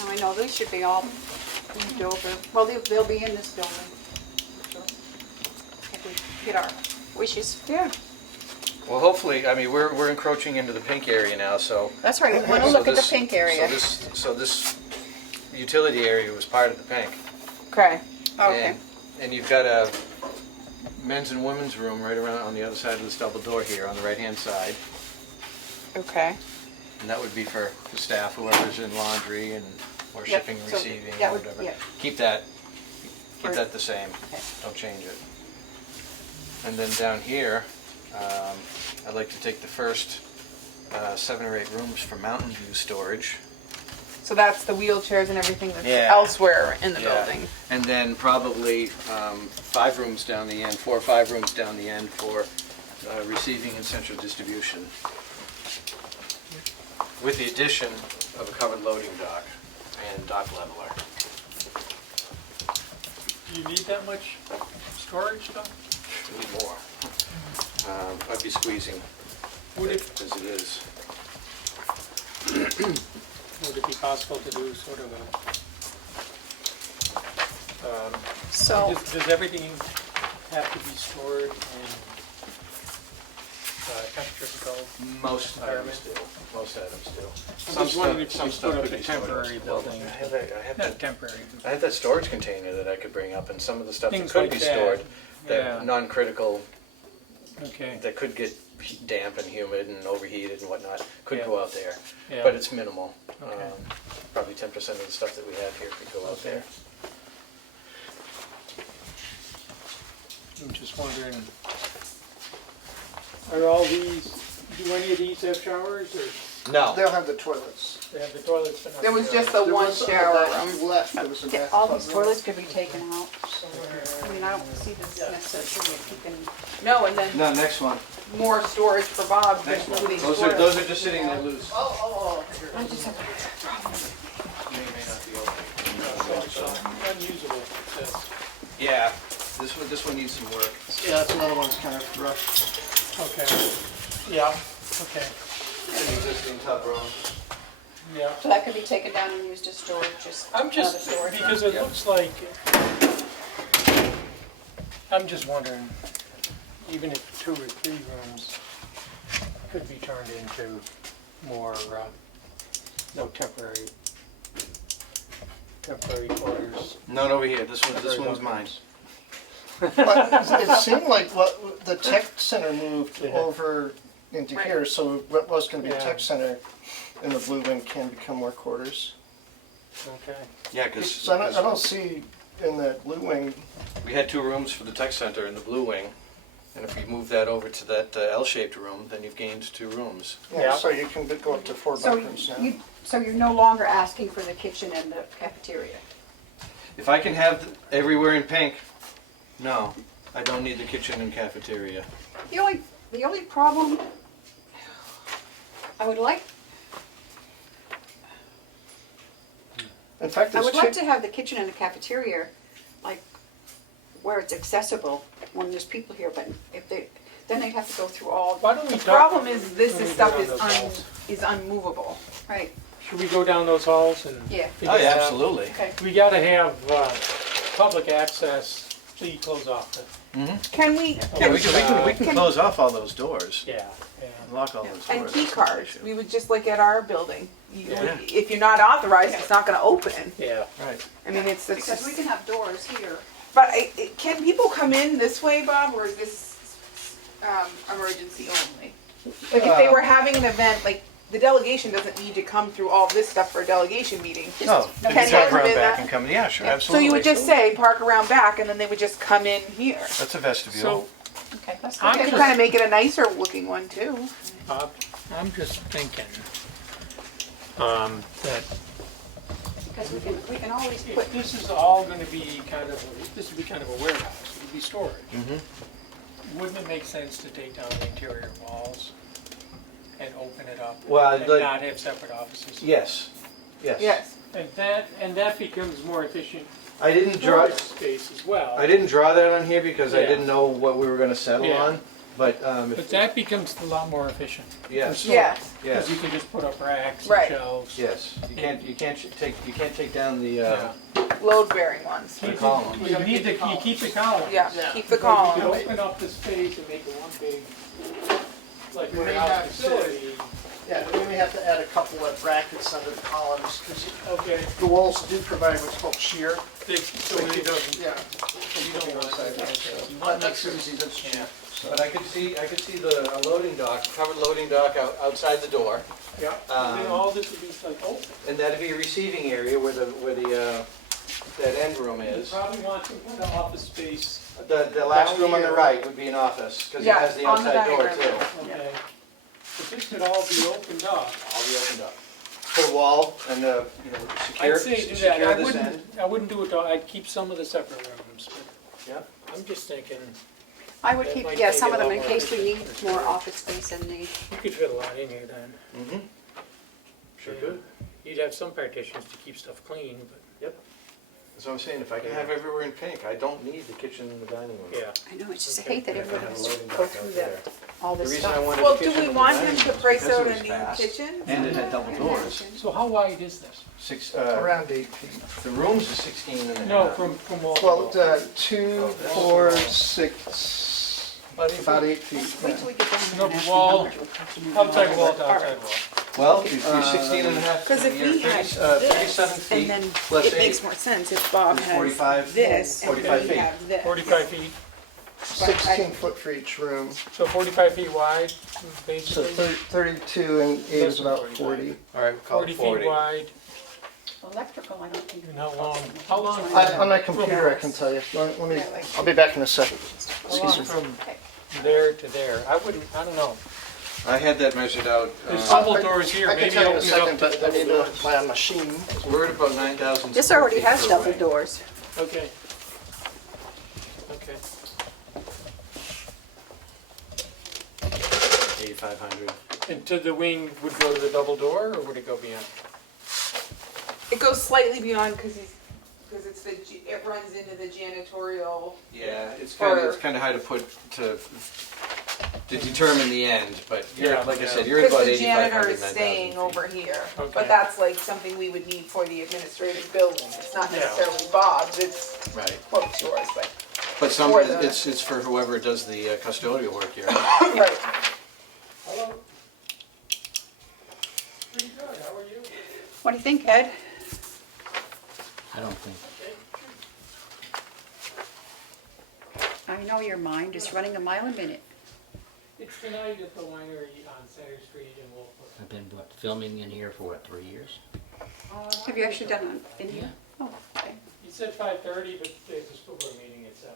No, I know, these should be all moved over. Well, they'll be in this building. for sure. If we get our wishes. Yeah. Well, hopefully, I mean, we're encroaching into the pink area now, so. That's right, we want to so look at the this- pink area. So this utility area was part of the pink. Okay. Okay, And you've got a men's and women's room right around on the other side of this double door here, on the right-hand side. Okay. And that would be for the staff, whoever's in laundry and, or Yep, shipping and so receiving, that or would- whatever. yeah. Keep that For- the same, Okay. don't change it. And then down here, I'd like to take the first 7 or 8 rooms for Mountain View storage. So that's the wheelchairs and everything that's Yeah. elsewhere in the Yeah. building. And then probably 5 rooms down the end, 4 or 5 rooms down the end for receiving and central distribution. With the addition of a covered loading dock and dock leveler. Do you need that much storage though? We need more. I'd be squeezing Would it, as it is. would it be possible to do sort of a, so, does everything have to be stored in temperature controlled? Most items do. Most items do. I'm just wondering if some you stuff put up could a be stored temporary in- building. I have that Not temporary. I had that storage container that I could bring up, and some of the stuff that Things could like be that. stored, that Yeah. non-critical, Okay, that could get damp and humid and overheated and whatnot, could Yeah. go out there. yeah. But it's minimal. Okay. Probably 10% of the stuff that we have here could go out Okay. there. I'm just wondering, are all these, do any of these have showers or No. They'll have the toilets. they have the toilets but not? There was the just showers? the There one was a shower back room. Left, there was a yeah, back all these tub room. toilets could be taken out. I mean, I don't see this necessarily keeping, No, and then No, next one. more storage for Bob, Next one. including Those storage. are just sitting there loose. I just have May or may not be open. So it's unusable, it says. Yeah, this one needs some work. Yeah, that's another one's kind of rough. Okay, yeah, okay, An existing tub room. yeah. So that could be taken down and used as storage, just I'm another just, storage. because it Yeah. looks like, I'm just wondering, even if 2 or 3 rooms could be turned into more, no temporary quarters. Not over here, this temporary one's mine. bedrooms. But it seemed like what, the tech center moved Yeah. over into Right. here, so what was gonna be a Yeah. tech center in the blue wing can become more quarters. Okay, Yeah, because So I don't see in that blue wing, we had 2 rooms for the tech center in the blue wing, and if we move that over to that L-shaped room, then you've gained 2 rooms. Yeah. so you can go up to 4 So bedrooms now. so you're no longer asking for the kitchen and the cafeteria? If I can have everywhere in pink, no, I don't need the kitchen and cafeteria. The only problem, I would like In fact, I there's would like two, to have the kitchen and the cafeteria, like, where it's accessible when there's people here, but if they, then they'd have to go through all, why don't we The talk? problem is this Let me is go stuff down is those halls. is unmovable. right, Should we go down those halls and? Yeah. figure Oh, it yeah, out? absolutely. okay. We gotta have, public access, so you close off the, Can we, Yeah, we can Can- close off all those doors, yeah, yeah. lock all those doors. and key that's not an cards, issue. we would just like at our building. Yeah. If you're not authorized, it's not gonna open. Yeah, Right. I mean, it's Because just, we can have doors here. but can people come in this way, Bob, or is this emergency only? Like if they were having an event, like the delegation doesn't need to come through all this stuff for a delegation meeting. No, No, you can can they drive come around in back that- and come, yeah, sure, Yeah. So absolutely. you would just say park around back, and then they would just come in here. That's a vestibule. so, Okay, that's I'm You good. can kind of make it a nicer looking one too. Bob, I'm just thinking, that Because we can always put, if this is all gonna be kind of, this would be kind of a warehouse, it would be storage. Mhm. Wouldn't it make sense to take down the interior walls and open it up. Well, And like- not have separate offices. Yes, yes. Yes. And that becomes more efficient I didn't draw, storage space as well. I didn't draw that on here because I Yeah. didn't know what we were gonna settle Yeah. on, but, But if, that becomes a lot more efficient. yes, Yes. yes, Because you can just put up racks and Right. shelves. yes. You can't take down the, Yeah. Load bearing ones. the column. You need the, you keep the column. Yeah, Yeah. keep the You column. open up the space and make it one big, like We may warehouse have to- facility. Yeah, we may have to add a couple of brackets under the columns, because Okay. the walls do provide what's called shear. So it doesn't, Yeah. you don't want that. You But want to make that's sure. easy, that's cheap. Yeah. But I could see the loading dock, covered loading dock outside the door. Yeah. And then Um, all this would be like open. And that'd be a receiving area where that end room You is. probably want some kind of office space. The last Down room on the here. right would be an office, because it Yeah, has the on the outside door diagram. too. Okay. But this could all be opened up. All be opened up. Put a wall and, secure, I'd say do that. secure I this end. wouldn't do it all. I'd keep some of the separate rooms. But Yeah. I'm just thinking, I would That keep, might yeah, make some it of a them lot in more case we need efficient. more office space and need. you could fit a lot in here then. Mm-hmm. Sure Yeah. could. You'd have some partitions to keep stuff clean, but That's what I'm saying, if I can have everywhere in pink, I don't need the kitchen and the dining room. yeah. I know, it's just, I Okay. hate that I can everyone have a has to loading go dock through out that, there. all The this reason I stuff. wanted Well, the do kitchen we and the want dining him room to was price because it out was a new fast, kitchen? And it had double doors. So how wide is this? Around 8 feet. The rooms are 16 and a half. No, from wall to Well, wall. 2, Oh, that's 4, small. 6, But if about we- 8 feet. Wait till we get down there No, and ask you wall- how much it would cost to move Outside them wall all to over. outside wall. Well, if you're 16 and a half, Because if you're we had 37 this, feet, and then plus it 8. makes more sense if Bob It's has 45 this, and 45 we feet. have this. 45 feet. 16 foot for each room. So 45 feet wide, So basically. 32 and 8 Less is than about 45. 40. All right, we'll call 40 it feet 40. wide. Electrical, I don't think. And how long? On my computer, I can tell you. Let me, Yeah, like- I'll be back in a second. How long from there to there? I don't know. I had that measured out. There's uh, double doors here, I can maybe tell you in a open it up second, to but I need double to doors. buy a machine. We're at about 9,000. This square already feet has per double wing. doors. Okay. Okay. 8,500. And to the wing would go to the double door, or would it go beyond? It goes slightly beyond because it's it runs into the janitorial. Yeah, it's Or- kind of hard to put to determine the end, but you're, Yeah, like I yeah. said, you're Because about the 8,500, janitor is 9,000 staying feet. over here. Okay. But that's like something we would need for the administrative building. It's not Yeah. necessarily Bob's, it's, Right, well, it's yours, but, but some, For the- it's for whoever does the custodial work here. right. Hello. Pretty good, how are you? What do you think, Ed? I don't think. I know your mind is running a mile a minute. It's tonight at the winery on Center Street in Wolfwood. I've been filming in here for 3 years? Have you actually done it in here? Oh, okay. You said 5:30, but there's a school board meeting at 7.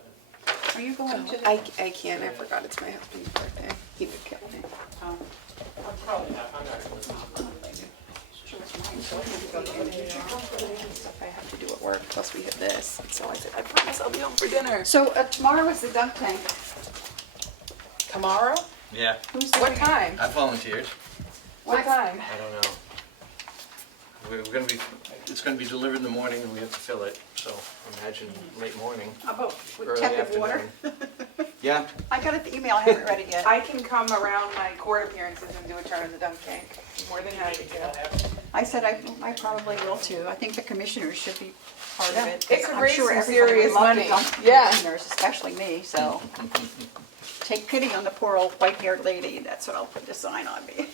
Are you going to the? I can't, I forgot it's my husband's birthday. He would kill me. Oh, I'm probably not, I'm not going to. sure it's mine, so I have to go to the Stuff I have to do at work, plus we have this. And so I said, I promise I'll be home for dinner. So tomorrow is the dunk tank. Tomorrow? Yeah, Who's What doing it? time? I volunteered. What time? I don't know. It's gonna be delivered in the morning and we have to fill it, so imagine late morning, How about with early tepid water? afternoon. Yeah, I got it, the email, I haven't read it yet. I can come around my court appearances and do a turn in the dunk tank. More than happy to. I said I probably will too. I think the commissioners should be part of Yeah, it. it could I'm raise sure some everybody would serious love to money. dunk the Yeah. commissioners, especially me, so. Take pity on the poor old white-haired lady, that's what I'll put the sign on me.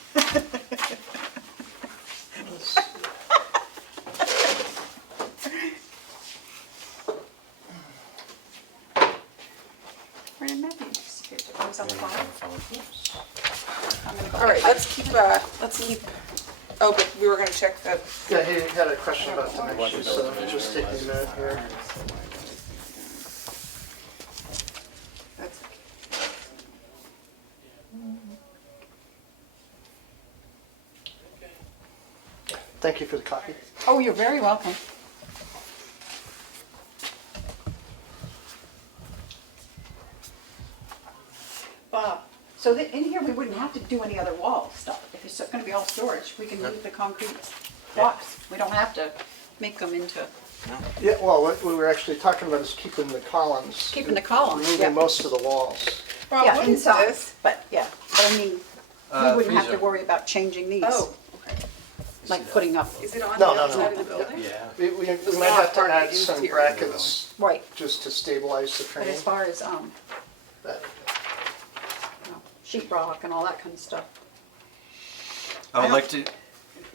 Where did Matthew disappear to? Oh, he's on the phone. I'm gonna go All right, get my- let's keep, oh, but we were gonna check the, Yeah, he had a question about dimensions, so just taking a minute here. That's okay. Thank you for the copy. Oh, you're very welcome. Bob, So that in here, we wouldn't have to do any other wall stuff. If it's gonna be all storage, we can leave the concrete blocks. We don't have to make them into, Yeah, well, what we were actually talking about is keeping the columns. Keeping the columns, yeah. Removing most of the walls. Rob, yeah, what is inside. this? But, yeah, but I mean, we wouldn't have to freezer. worry about changing these, Oh, okay. like putting up, Is it on No, the no, outside no. of the building? Yeah. We It's might not have to part of add the some interior. brackets right. just to stabilize the But frame. as far as, But sheet rock and all that kind of stuff. I would like to,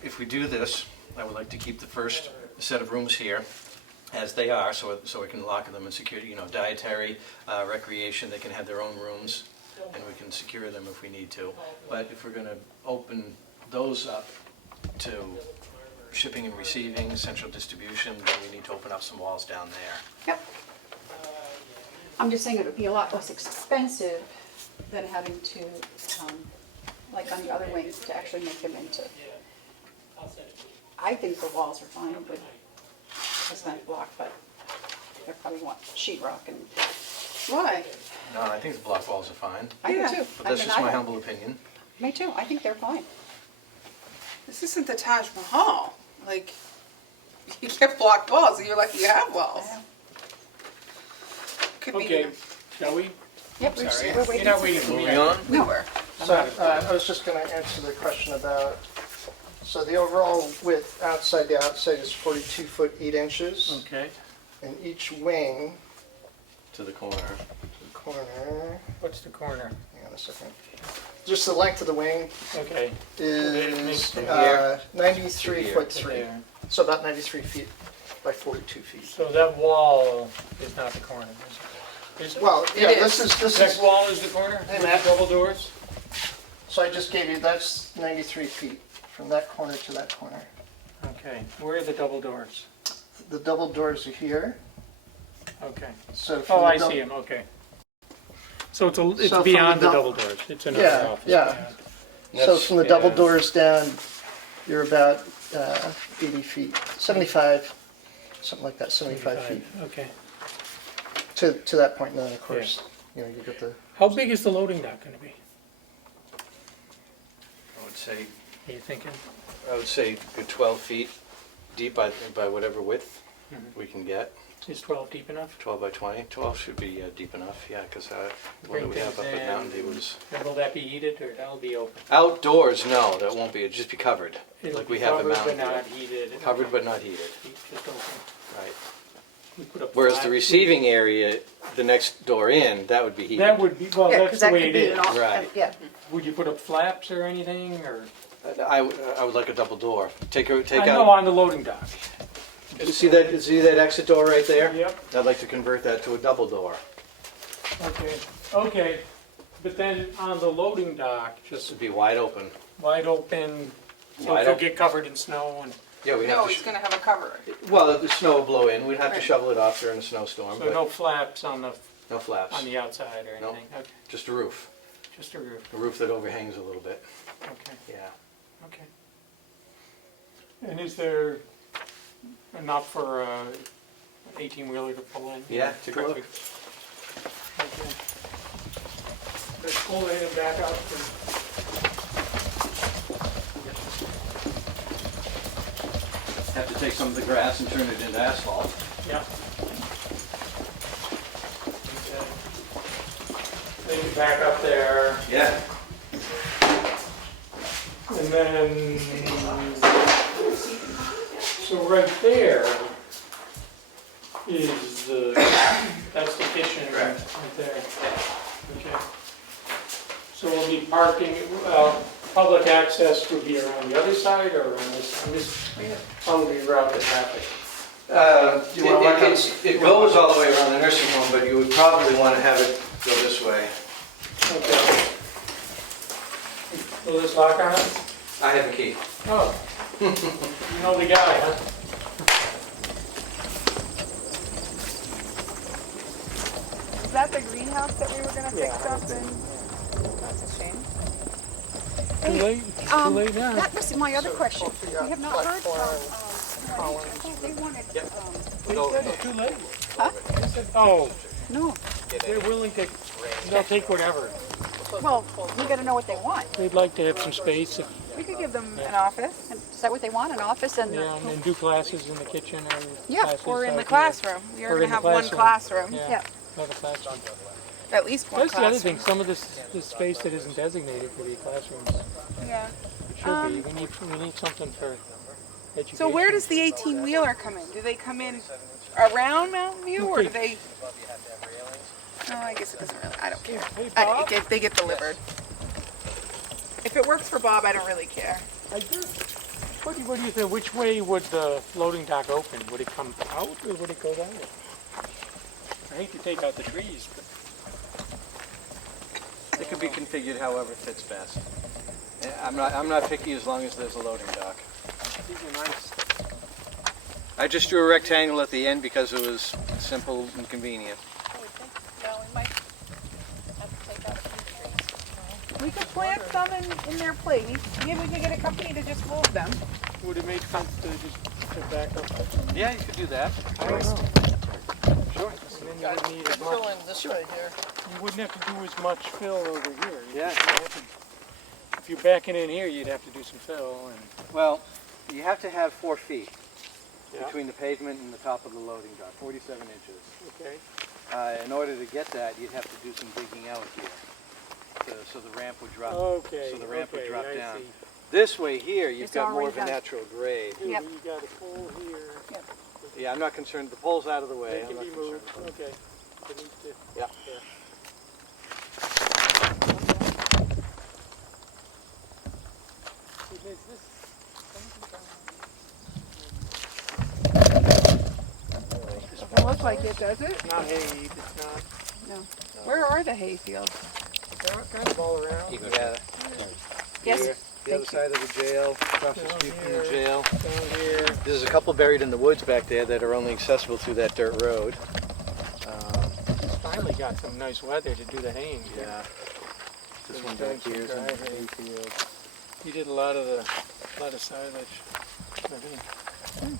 if we do this, I would like to keep the first set of rooms here as they are, so we can lock them and secure, dietary, recreation, they can have their own rooms, and we can secure them if we need to. But if we're gonna open those up to shipping and receiving, central distribution, then we need to open up some walls down there. Yep. I'm just saying it would be a lot less expensive than having to, like on the other wings, to actually make them into. I think the walls are fine with a cement block, but they probably want sheet rock and, Why? No, I think the block walls are fine, I do Yeah. too. but I that's mean, just I my don't- humble opinion. Me too, I think they're fine. This isn't the Taj Mahal. Like, you get block walls, and you're lucky you have walls. Could be. Okay, shall we? Yep, we're Sorry, we're you're waiting. not waiting for me. Moving on? We were. So I was just going to answer the question about, so the overall width outside to outside is 42 foot 8 inches. Okay, And each wing, To the corner. the corner, what's the corner? hang on a second. Just the length of the wing Okay. is From here 93 to here. foot 3. There. So about 93 feet by 42 feet. So that wall is not the corner, is it? Is it? Well, yeah, It this is, That wall is the corner? Hey, With Matt. the double doors? so I just gave you, that's 93 feet from that corner to that corner. Okay, where are the double doors? The double doors are here, Okay. so from Oh, the I dou- see them, okay. So it's So from the beyond the dou- double doors, it's another Yeah, office. yeah. So That's- from the double yeah. doors down, you're about 80 feet, 75, something like that, 75 feet Okay. to that point. And then, of course, you know, you get the, How big is the loading dock gonna be? I would say Are you thinking? I would say good 12 feet deep by whatever width we can get. Is 12 deep enough? 12 by 20. 12 should be deep enough, yeah, because the one that Bring we have up things at Mountain in. View was... And will that be heated or that'll be open? Outdoors, no, that won't be, it'll just be covered, It'll like be we have at covered Mountain but not View. heated? Covered but not heated, Just open. right. We put up Whereas the flaps. receiving area, the next door in, that would be heated. That would be, well, Yeah, that's because the that way could it be is. an option, Right. yeah. Would you put up flaps or anything, or? I would like a double door. Take I know out, on the loading dock. you see that exit door right there? Yep, I'd like to convert that to a double door. okay. But then on the loading dock, This just would be wide open. wide open, so Wide it could open. get covered in snow and, Yeah, we have No, to... it's gonna have a cover. Well, the snow will blow in, we'd have to Right. shovel it off during a snowstorm, so but no flaps on no flaps. the outside or No. anything? Okay, Just a roof. just a roof, A roof that overhangs a little bit, okay, yeah. okay. And is there enough for an 18-wheeler to pull in? Yeah, take a look. Okay. Let's pull in and back out. Have to take some of the grass and turn it into asphalt. Yeah. Maybe back up there, Yeah. and then, so right there is the, that's the kitchen right there. Okay. So we'll be parking, public access would be around the other side or around this, probably route the traffic. It goes all the way around the nursing home, but you would probably want to have it go this way. Okay. Will this lock on it? I have a key. Oh, you know the guy, huh? Is that the greenhouse that we were gonna fix up and? That's a shame. Too late, too late now. That was my other question. so We you got have not heard platform, from, I thought they wanted, They said it's too late. Huh? They said, oh, no, they're willing to, they'll take whatever. Well, we gotta know what they want. They'd like to have some space, We could give them an office. And is that what they want, an office and? yeah, and do classes in the kitchen or Yeah, classes Or in out the here. classroom. We are Or gonna in the have one classroom. Yeah, Yeah. have a classroom. At least one That's the other classroom. thing, some of this space that isn't designated for the classrooms, Yeah. it should be. We need something for education. So where does the 18-wheeler come in? Do they come in around Mountain View, or do they? No, I guess it doesn't really. I don't care. Hey, Bob? They get delivered. If it works for Bob, I don't really care. What do you think, which way would the loading dock open? Would it come out or would it go that way? I hate to take out the trees, but It could be configured however it fits best. I'm not picky as long as there's a loading dock. these are nice. I just drew a rectangle at the end because it was simple and convenient. We could plant some in their place. Maybe we could get a company to just move them. Would it make sense to just to back up? Yeah, you could do that. I don't know. Sure. And then you wouldn't need as much. Fill in this right here. You wouldn't have to do as much fill over here. Yeah. If you're backing in here, you'd have to do some fill and. Well, you have to have 4 feet Yeah. between the pavement and the top of the loading dock, 47 inches. Okay. In order to get that, you'd have to do some digging out here, so the ramp would drop. Okay. So the ramp would okay, drop I down. see. This way here, you've It's got more already of a done. natural grade. Yep. You got a pole here. Yeah, I'm not concerned. The pole's out of the way. They I'm can not be concerned moved. about it. Okay. They need to- Yeah. Is this Doesn't look like it, does it? It's not hay. It's not. Where are the hay fields? They're kind of all around. Yeah. Yes, Here, the other side of the jail, across the Down street from here. the jail. Down here. There's a couple buried in the woods back there that are only accessible through that dirt road. It's finally got some nice weather to do the haying. here. Yeah. This So one you're back doing here is some in the dry hay. hayfield. You did a lot of silage. I think.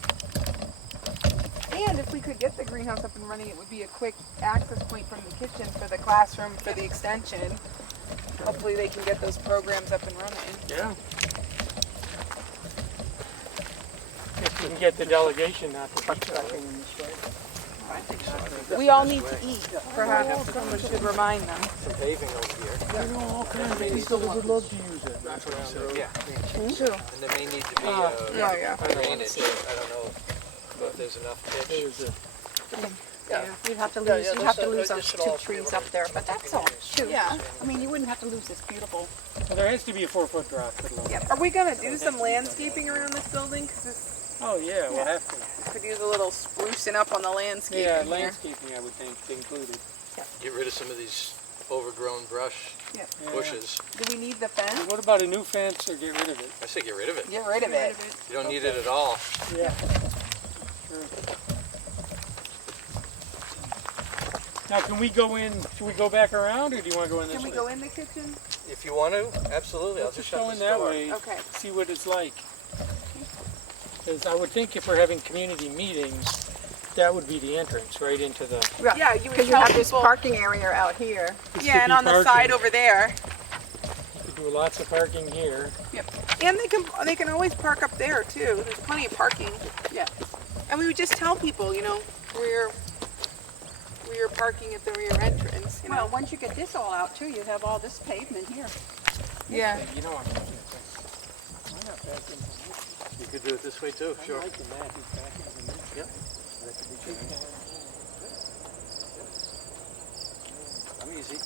And if we could get the greenhouse up and running, it would be a quick access point from the kitchen for the classroom, for the extension. Hopefully they can get those programs up and running. Yeah. If we can get the delegation not to keep tracking this way. We all need to eat. Perhaps someone should remind them. Some paving over here. You know, all kinds of people that would love to use it. That's what you said. Yeah. Too. And there may need to be Oh, yeah. drainage. I don't know if there's enough pitch. There's a, you'd have to lose those 2 trees up there, but that's all, too. Yeah. I mean, you wouldn't have to lose this beautiful. well, there has to be a 4-foot drop for the load. Yeah. Are we gonna do some landscaping around this building? Cause this Oh, yeah, we'll have to. could use a little sprucing up on the landscaping Yeah, here. landscaping, I would think, included. Get rid of some of these overgrown brush Yep. bushes. Do we need the fence? What about a new fence or get rid of it? I say get rid of it. Get rid of it. You don't need it at all. Yeah. Sure. Now, can we go in, should we go back around, or do you want to go in this Can way? we go in the kitchen? If you want to, absolutely. I'll Let's just just go shut in this that door. way, Okay. see what it's like. Because I would think if we're having community meetings, that would be the entrance, right into the... Yeah, you would Because you tell have this people. parking area out here. this Yeah, could and be on the parking. side over there. You could do lots of parking here. Yep. And they can always park up there too. There's plenty of parking. Yeah. And we would just tell people, you know, we're parking at the rear entrance. You Well, know. once you get this all out too, you have all this pavement here. Yeah. You know what I'm thinking? Why not back in from this? You could do it this way too, I'm sure. liking that, he's back in from this. Yep. I'm easy.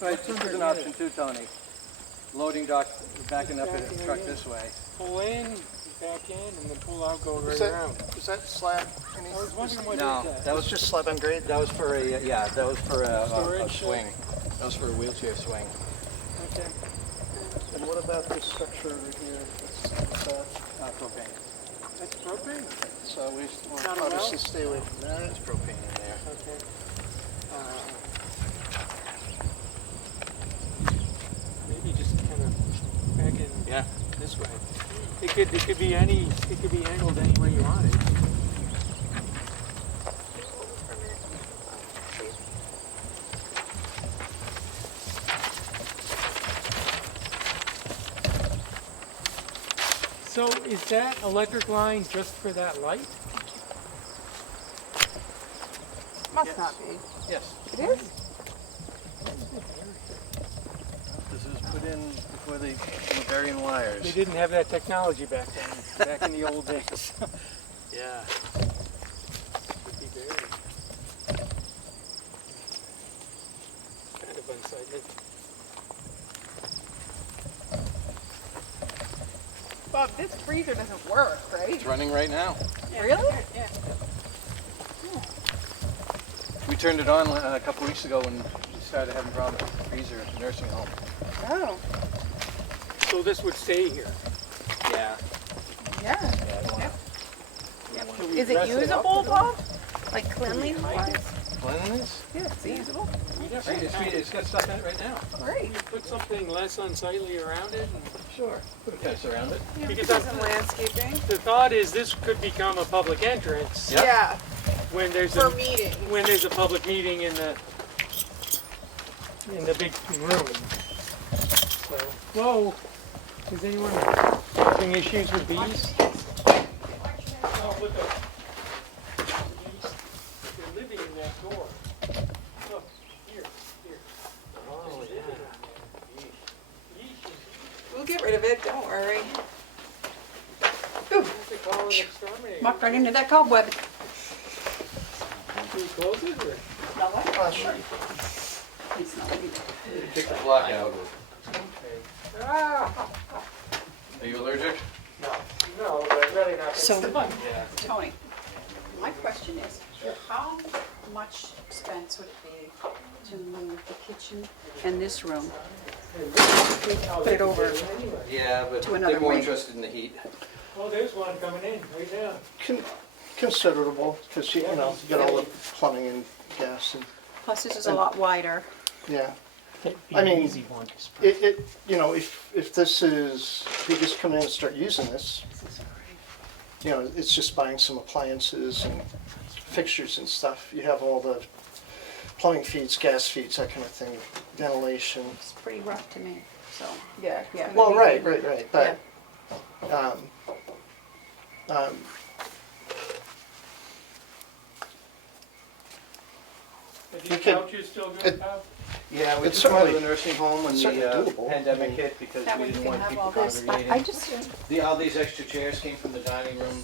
This is an option too, Tony. Loading dock, backing up a truck this way. Pull in, back in, and then pull out, go right Is that- around. Is that slab? I was wondering what No, is that? that was just slab on grade. That was for a, yeah, that was for a Storage shed? swing. That was for a wheelchair swing. Okay. And what about this structure over here? Propane. That's propane? So we Not want allowed? to stay away from that. There's propane in there. Okay. Maybe just kind of back in Yeah. this way. It could be angled any way you want it. Is that electric line just for that light? Must not be. Yes. It is? This was put in before they were burying wires. They didn't have that technology back then, back in the old days. Yeah. Should be buried. Kind of unsightly. Bob, this freezer doesn't work, right? It's running right now. Really? Yeah. We turned it on a couple weeks ago when we started having problems with the freezer at the nursing home. Oh, So this would stay here. Yeah. yeah. Can we Is it dress up usable, with Bob? Like cleanliness wise? Cleanliness? Yeah, it's usable. We'd have Right, to it's got stuff in it right now. Great. put something less unsightly around it. Sure. Put a fence around it. Because Some landscaping. the thought is this could become a public entrance Yep. Yeah, when there's for a meetings. when there's a public meeting in the big room. So, whoa, is anyone having issues with bees? Oh, with the bees, they're living in that door. Look, here. Oh, yeah. We'll get rid of it, don't worry. They call it exterminator. Walked right into that cobweb. Can we close it or? Sure. It's not either. Take the block out. Ah! Are you allergic? No, but really not. So- It's fun. Yeah. Tony, my question is, how much expense would it be to move the kitchen and this room? Put it over. Yeah, but To another they're more wing. interested in the heat. Oh, there's one coming in, right down. Considerable, because you know, you got all the plumbing and gas and, Plus, this is a lot wider. yeah. It'd be I an mean, easy one to spread. You know, if this is, if you just come in and start using this, you know, it's just buying some appliances and fixtures and stuff. You have all the plumbing feeds, gas feeds, that kind of thing, ventilation. It's pretty rough to me, so. Yeah. Yeah. Well, right, but, Are you these could- couches still it- good, Bob? Yeah, we It's took them out of certainly- the nursing home when certainly the doable. pandemic hit because That we way you didn't can want have people all this. congregating. I just, All these extra chairs came from the dining room.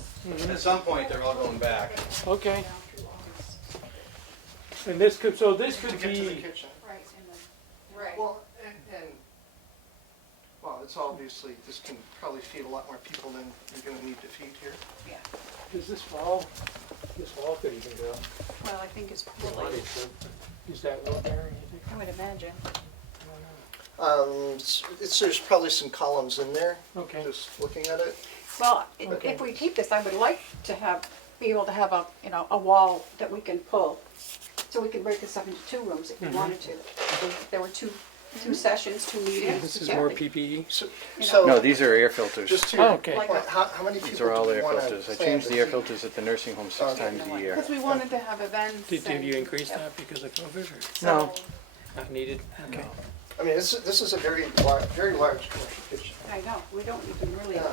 At some point, they're all going back. Okay. And this could, so this to could get to the be, kitchen. Right. Well, well, it's obviously, this can probably feed a lot more people than you're gonna need to feed here. is this wall could even go. well, I think it's really, Is that low bearing, you think? I would imagine. There's probably some columns in there, Okay. just looking at it. Well, Okay. if we keep this, I would like to be able to have a wall that we can pull. So we can break this up into two rooms if we wanted to. If there were two sessions, two meetings. This is yeah, more they- PPE? So, You so No, these are air filters. just to Oh, your okay. Like point, how many These people are all do you air wanna filters. I plan changed to the air feed? filters at the nursing home 6 Okay. times a year. Because we wanted to have events. Did and- you increase that because of COVID or No. not needed? Okay. I mean, this is a very large commercial kitchen. I know, we don't even really, Um,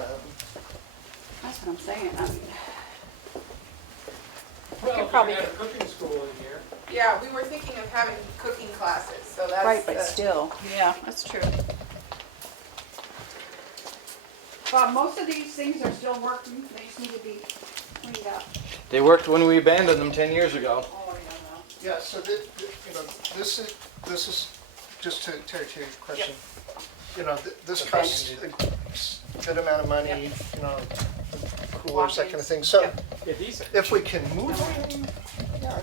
that's what I'm saying. I mean, Well, could we probably had a get- cooking school in here. Yeah, we were thinking of having cooking classes, so that's. right, but the- still, yeah, that's true. Bob, most of these things are still working, they just need to be cleaned up. They worked when we abandoned them 10 years ago. Oh, yeah, Yeah, so this is, just to your question, you know, this costs a good amount of money, you know, coolers, that kind of thing. So Yeah, these are. if we can move them, yeah.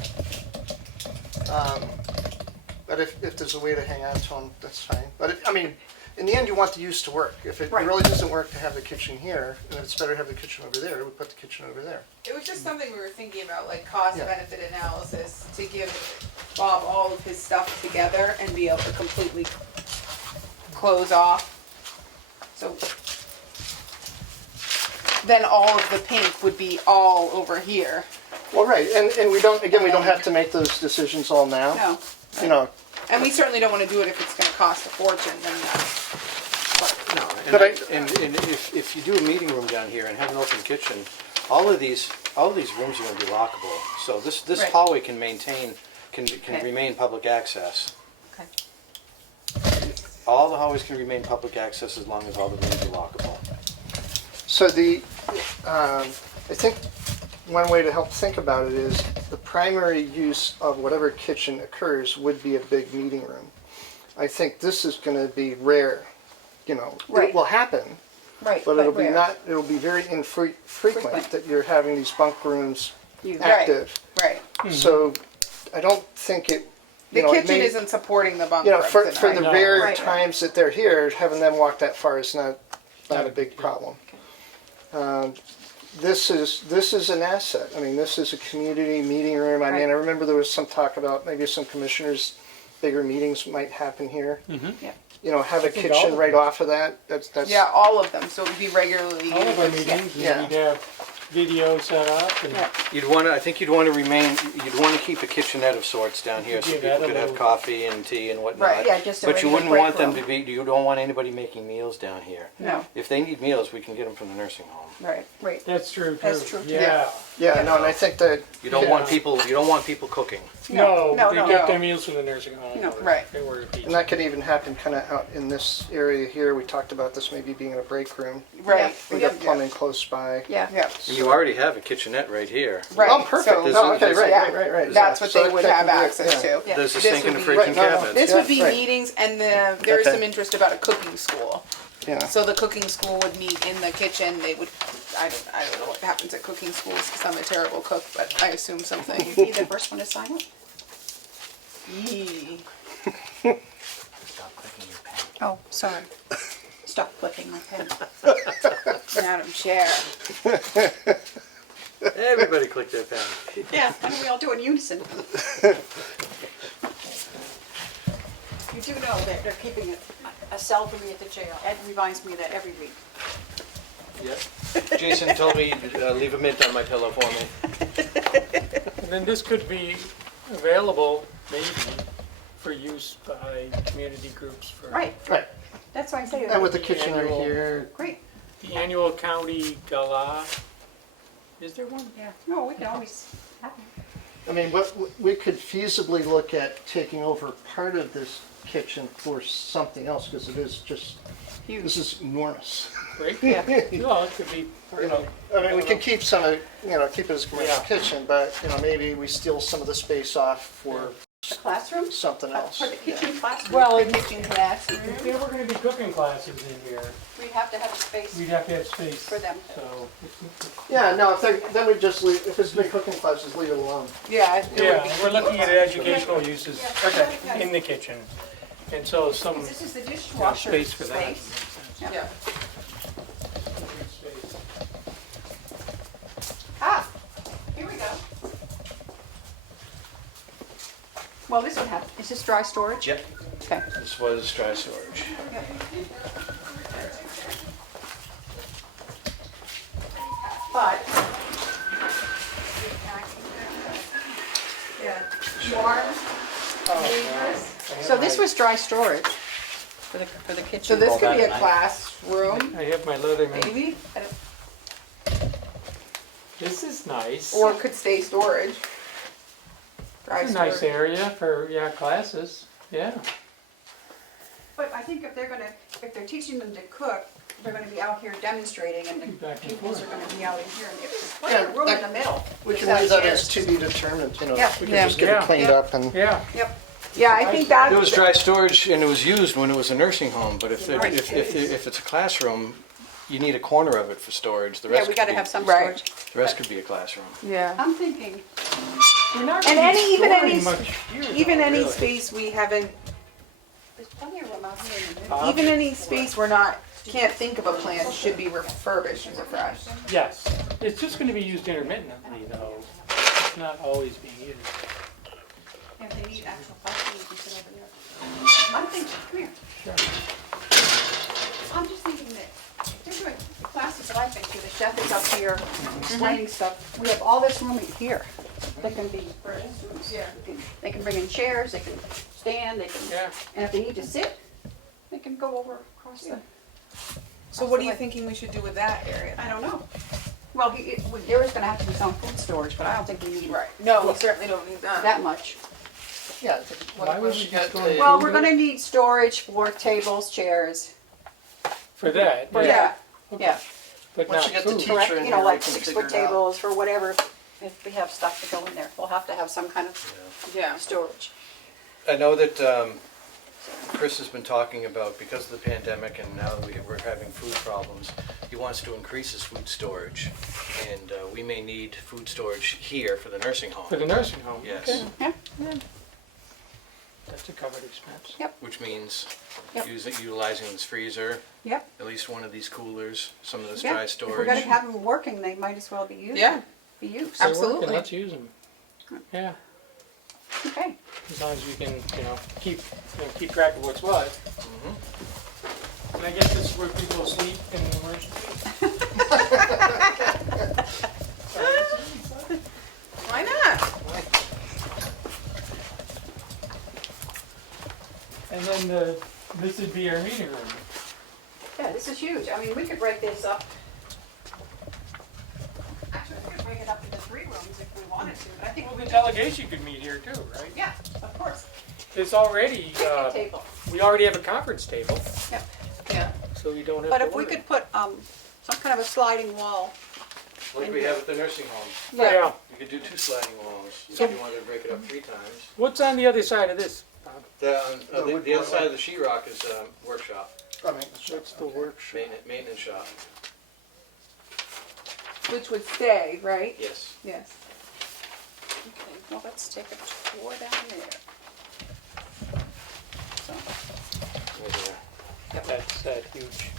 But if there's a way to hang on to them, that's fine. But I mean, in the end, you want the use to work. If it Right. really doesn't work to have the kitchen here, then it's better to have the kitchen over there, we put the kitchen over there. It was just something we were thinking about, like cost Yeah. benefit analysis, to give Bob all of his stuff together and be able to completely close off. So then all of the pink would be all over here. Well, right, and we don't have to make those decisions all now. No, You know, And we certainly don't want to do it if it's going to cost a fortune, then that's. no, But And if you do a meeting room down here and have an open kitchen, all of these rooms are gonna be lockable. So this Right. hallway can Okay. remain public access. Okay. All the hallways can remain public access as long as all the rooms are lockable. So I think one way to help think about it is the primary use of whatever kitchen occurs would be a big meeting room. I think this is gonna be rare, Right. it will happen, Right. but it'll be rare. it'll be very Frequent. infrequent that you're having these bunk rooms You- active. Right. So I don't think it, The it kitchen may- isn't supporting the bunk for rooms, the right? No. rare Right. times that they're here, having them walk that far is not Not a a big big deal. problem. This is an asset. I mean, this is a community meeting room. I mean, Right. I remember there was some talk about maybe some commissioners, bigger meetings might happen here. Yeah. Have a think all kitchen of right them. off of that. That's Yeah, all of them, so it would be regularly All of our used. meetings, Yeah. we'd have video set up and Yeah. I think you'd want to keep a kitchenette of sorts down here so Give people that a could have little- coffee and tea and whatnot. Right, Yeah, just a But you regular wouldn't break want them room. to be, you don't want anybody making meals down here. No. If they need meals, we can get them from the nursing home. Right. Right. that's true too. That's true, too. Yeah. Yeah, no, and I think that, You don't Yeah. want people cooking. No, no, they no. get their meals from the nursing home. No. or Right. They order pizza. and that could even happen kind of out in this area here. We talked about this maybe being a break room. Right. We got plumbing close by. Yeah. Yeah. And you already have a kitchenette right here. Right. Oh, perfect. So- No, okay, right, yeah, right. That's what So they would that have could be it, access yeah. to. Yeah. There's a This sink and a would fridge be- and Right, no, no. cabinets. This Yeah, would be right. meetings, and there is Okay. some interest about a cooking school. Yeah. So the cooking school would meet in the kitchen. They would, I don't know what happens at cooking schools because I'm a terrible cook, but I assume something. Be the first one to sign up. Yee. Stop clicking your pen. Oh, sorry. Stop flipping my pen. Madam Chair. Everybody click their pen. Yeah, why don't we all do it in unison? You do know that they're keeping a cell for me at the jail. Ed reminds me of that every week. Yep. Jason told me leave a mint on my pillow for me. And then this could be available, maybe, for use by community groups for Right, Right. that's why I say And with the that. kitchen right Annual- here. Great, the annual county gala. Is there one? yeah. No, we can always have them. I mean, what we could feasibly look at taking over part of this kitchen for something else because it is just, this Huge. is enormous. Right? Yeah. No, it could be. part You of know, it. I mean, we can keep some of, keep it as a commercial Yeah. kitchen, but, maybe we steal some of the space off for The classrooms? something else. For the kitchen classroom? Well, The if kitchen classroom. there were gonna be cooking classes in here, We'd have to have a space we'd have to have space. for them. So, Yeah, no, then we just leave, if it's big cooking classes, leave it alone. Yeah, it would be. yeah, we're looking at educational uses Okay. in the kitchen. And so some This is the dishwasher space for that. space. Yeah. Ah, here we go. Well, this would have, is this dry storage? Yep. Okay. This was dry storage. But, so this was dry storage for the kitchen. So this Hold could on be a tonight. classroom, I have my leather man. maybe, This is nice. or it could stay storage. Dry It's a nice storage. area for, yeah, classes, yeah. But I think if they're teaching them to cook, they're gonna be out here demonstrating and the Back and pupils are forth. gonna be out in here. And there's plenty Yeah, of room in that- the middle. We can without leave that chairs. as to be determined, Yeah. we can Yeah. just get Yeah. it cleaned up and. Yeah, Yep, Yeah, I think that. It was dry storage and it was used when it was a nursing home, but if Right. if it's a classroom, you need a corner of it for storage. The yeah, rest we could gotta be- have some Right. storage. The rest could be a classroom. Yeah. I'm thinking, we're not And gonna any- be even storing any- much here, Even though, any really. space we haven't, there's plenty of room out here in the middle. even any space we're not, can't think of a plan should be refurbished and refreshed. Yes, it's just gonna be used intermittently though. It's not always being used. If they need actual parking, you can sit over there. I'm thinking, come here. Sure. I'm just thinking that if they're doing the classes that I've been to, the chef is up here explaining stuff. We have all this room in here that can be for students. Yeah. They can bring in chairs, they can stand, they can, Yeah. and if they need to sit, they can go over across the. So what are you thinking we should do with that area? I don't know. Well, there is gonna have to be some food storage, but I don't think we need Right, no, we certainly don't need that. that much. Yeah, Why would once we you get just go the, Well, we're gonna need storage for tables, chairs. For that, For yeah, that, yeah. but once not you get the food. teacher Correct, in you here, know, we like can 6 figure foot it out. tables for whatever, if we have stuff to go in there. We'll have to have some kind of Yeah. storage. I know that Chris has been talking about, because of the pandemic and now that we're having food problems, he wants to increase his food storage. And we may need food storage here for the nursing home. For the nursing home? Yes. Okay, Yeah, that's a covered expense. Which means Yep. utilizing this freezer, yep, at least one of these coolers, some of this yeah. dry If we're storage. gonna have them working, they might as well be used. Yeah. Be used. They're working, Absolutely. let's use them. Yeah, Okay. as long as we can, keep track of what's what. Mhm. And I guess this is where people sleep in an emergency. Why not? And then this would be our meeting room. Yeah, this is huge. I mean, we could break this up. Actually, we could break it up into 3 rooms if we wanted to, but I think Well, the delegation could meet here too, right? yeah, of course. There's already, Picnic table. we already have a conference table, Yep. Yeah. so we don't have to But worry. if we could put some kind of a sliding wall. Like we have at the nursing home. Yeah. You could do 2 sliding walls if So- you wanted to break it up 3 times. What's on the other side of this, Bob? The other side of the sheetrock is workshop, I mean, What's the workshop? maintenance shop. Which would stay, right? Yes. Yes. Okay, well, let's take a tour down there. So, Right there. That's that huge.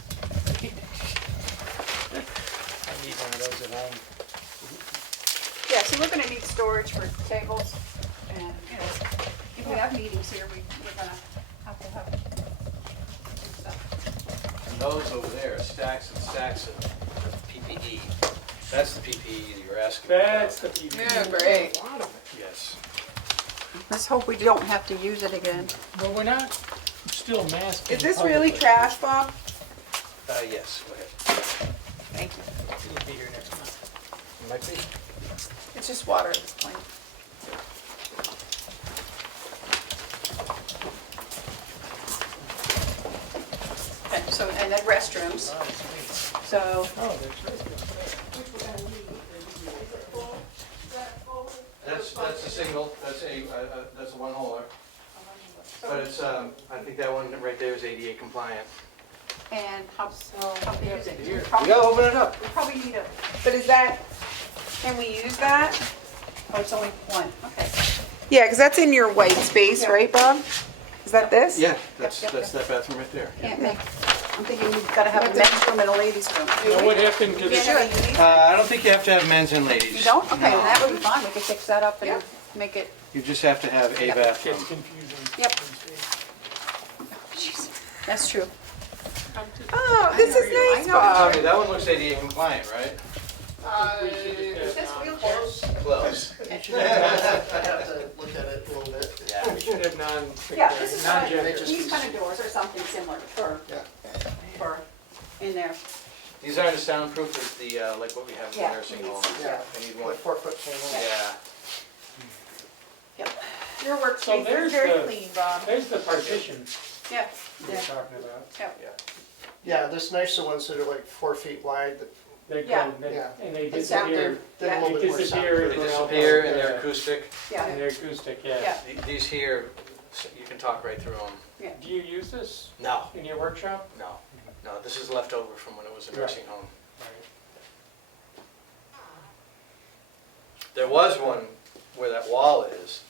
I need one of those at home. yeah, so we're gonna need storage for tables, and, you know, if we have meetings here, we're gonna have to have stuff. And those over there are stacks and stacks of PPE. That's the PPE that you're asking about. That's the PV. Yeah, great. A lot of it. Yes. Let's hope we don't have to use it again. But we're not still masking. Is this really publicly. trash, Bob? Yes, go ahead. Thank you. It'll be here next month. Might be. It's just water at this point. Okay, so, and then restrooms, Oh, sweet. so. Oh, there's restrooms. That's a single, that's a one holer. But it's, I think that one right there is ADA compliant. And how big is it? You gotta open it up. We probably need a, But is that, can we use that? oh, it's only one, okay. Yeah, because that's in your white space, Yeah. right, Bob? Is that this? Yeah, that's Yep, that bathroom right there. Can't make, I'm thinking we've gotta have a men's room and a ladies' room. Now, what happened to You the, can't have a unique- I don't think you have to have men's and ladies. You don't? Okay, No. then that would be fine, we could fix that up and Yeah. make it, You just have to have a Yep. bathroom. gets confusing. Yep. jeez, that's true. Oh, this I is know. nice, I Bob. Tommy, that one looks ADA compliant, right? Is this wheelchairs? Close. We should I have have to look at it a little bit. Yeah. we should have Yeah, this is kind non-gender. of, these kind of doors or something similar Yeah. for in there. These aren't as soundproof as the, like what we have in the Yeah, nursing we need home. some, Yeah. I need one. Like 4-foot chain link. Yeah. Yep, Your So workspace is there's very the- clean, Bob. There's the partition yeah, we yeah, were talking about. yep. Yeah, there's nicer ones that are like 4 feet wide, that They Yeah. come, Yeah. and they It's down there. disappear. they're a Yeah. little They bit more disappear. soundproof. They Well, disappear and yeah. they're acoustic. Yeah, And they're acoustic, yeah. yeah, These here, you can talk right through them. yeah. Do you use this No, in your workshop? no, no, this is left over from when it was a Right. nursing home. Right. There was one where that wall is,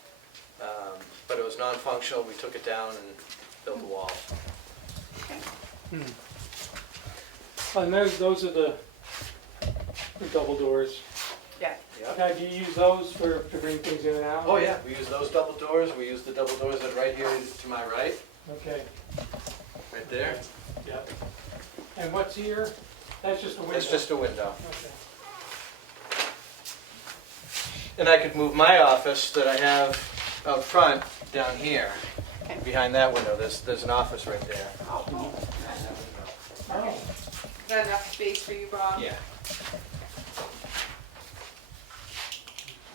but it was non-functional. We took it down and built a wall. And those are the double doors. Yeah. Yep. Now, do you use those to bring things in and out? Oh, yeah, we use those double doors. We use the double doors that are right here to my right, Okay, right there. yeah. And what's here? That's just a window? It's just a window. Okay. And I could move my office that I have out front down here, Okay. behind that window. There's an office right there. Oh, Oh, that enough space for you, Bob? Yeah.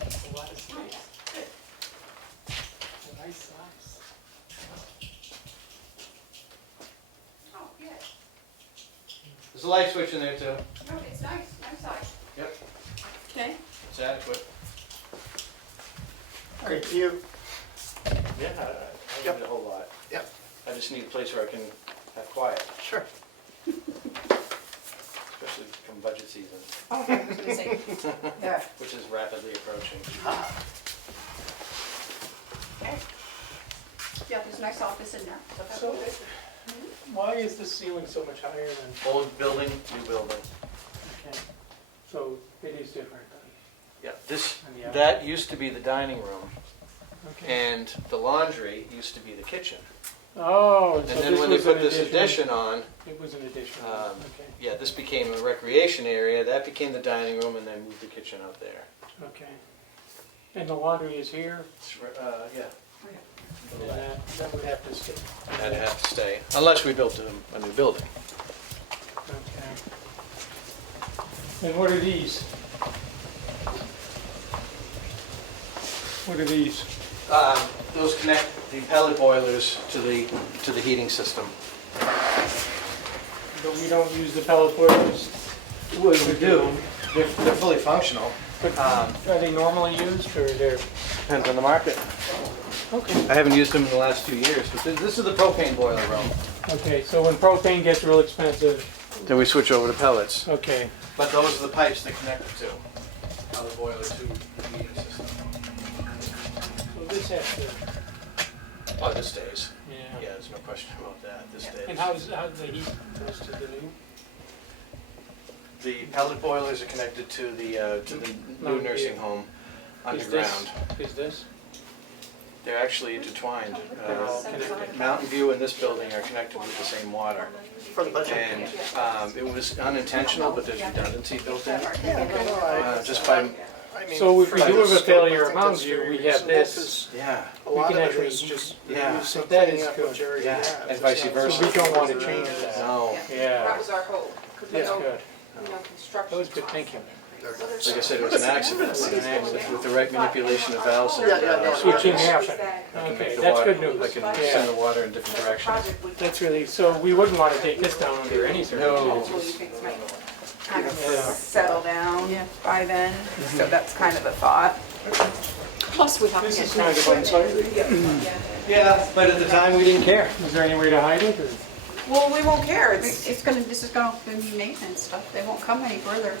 That's a lot of space. A nice size. Oh, yeah. There's a light switch in there too. No, it's nice, nice size. Yep. Okay. It's adequate. Thank you. Yeah, I don't need a whole lot. Yep. I just need a place where I can have quiet, Sure. especially come budget season, Oh, okay, I was gonna say, yeah. which is rapidly approaching. Okay. Yeah, there's a nice office in there, so that's So, good. why is the ceiling so much higher than, Old building, new building. okay, so it is different then? Yeah, this, On the outside. that used to be the dining room, Okay. and the laundry used to be the kitchen. Oh, And so then this when they was an put this addition? addition on, It was an addition, Um, okay, yeah, this became a recreation area, that became the dining room, and then moved the kitchen out there. okay. And the laundry is here, Yeah. and that would have to stay. That'd have to stay, unless we built a new building. Okay. And what are these? What are these? Those connect the pellet boilers to the heating system. But we don't use the pellet boilers? We do, they're fully functional. But are they normally used, or they're? Depends on the market. Okay. I haven't used them in the last 2 years, but this is the propane boiler room. Okay, so when propane gets real expensive, Then we switch over to pellets. okay, But those are the pipes that connect it to, pellet boiler to the heating system. so this has to, Oh, this stays. yeah. Yeah, there's no question about that, this stays. And how does the heat goes to the new? The pellet boilers are connected to the new nursing home Is this- underground. Is this? They're actually intertwined. They're all connected. Mountain View and this building are connected with the same water. For the budget. And it was unintentional, but there's redundancy built in. Just by, I mean, So if for we do the have a scope, I failure of think Mountain that's View, very we have reasonable, this. 'cause yeah, A We lot can of it actually- is just Yeah. some That cleaning is up good. what you already Yeah, have. and vice It's not versa. So we don't want to something change around. that. no. That Yeah, was our hope, because we that's don't, good. construction. That was good thinking. Like I said, it was an accident. With the right manipulation of valves and Yeah, yeah, no, Switching Yeah. happened. I can Okay, make the that's water, good news. I can Yeah. send the water in different directions. That's really, so we wouldn't want to take this down under any circumstances. Hopefully things might kind of Yeah. settle down Yeah. by then, so that's kind of the thought. Plus, we have to This get is kind of unsightly. Yeah, but at the time, we didn't care. Is there any way to hide it, or? Well, we won't care, This is gonna be maintenance stuff, they won't come any further.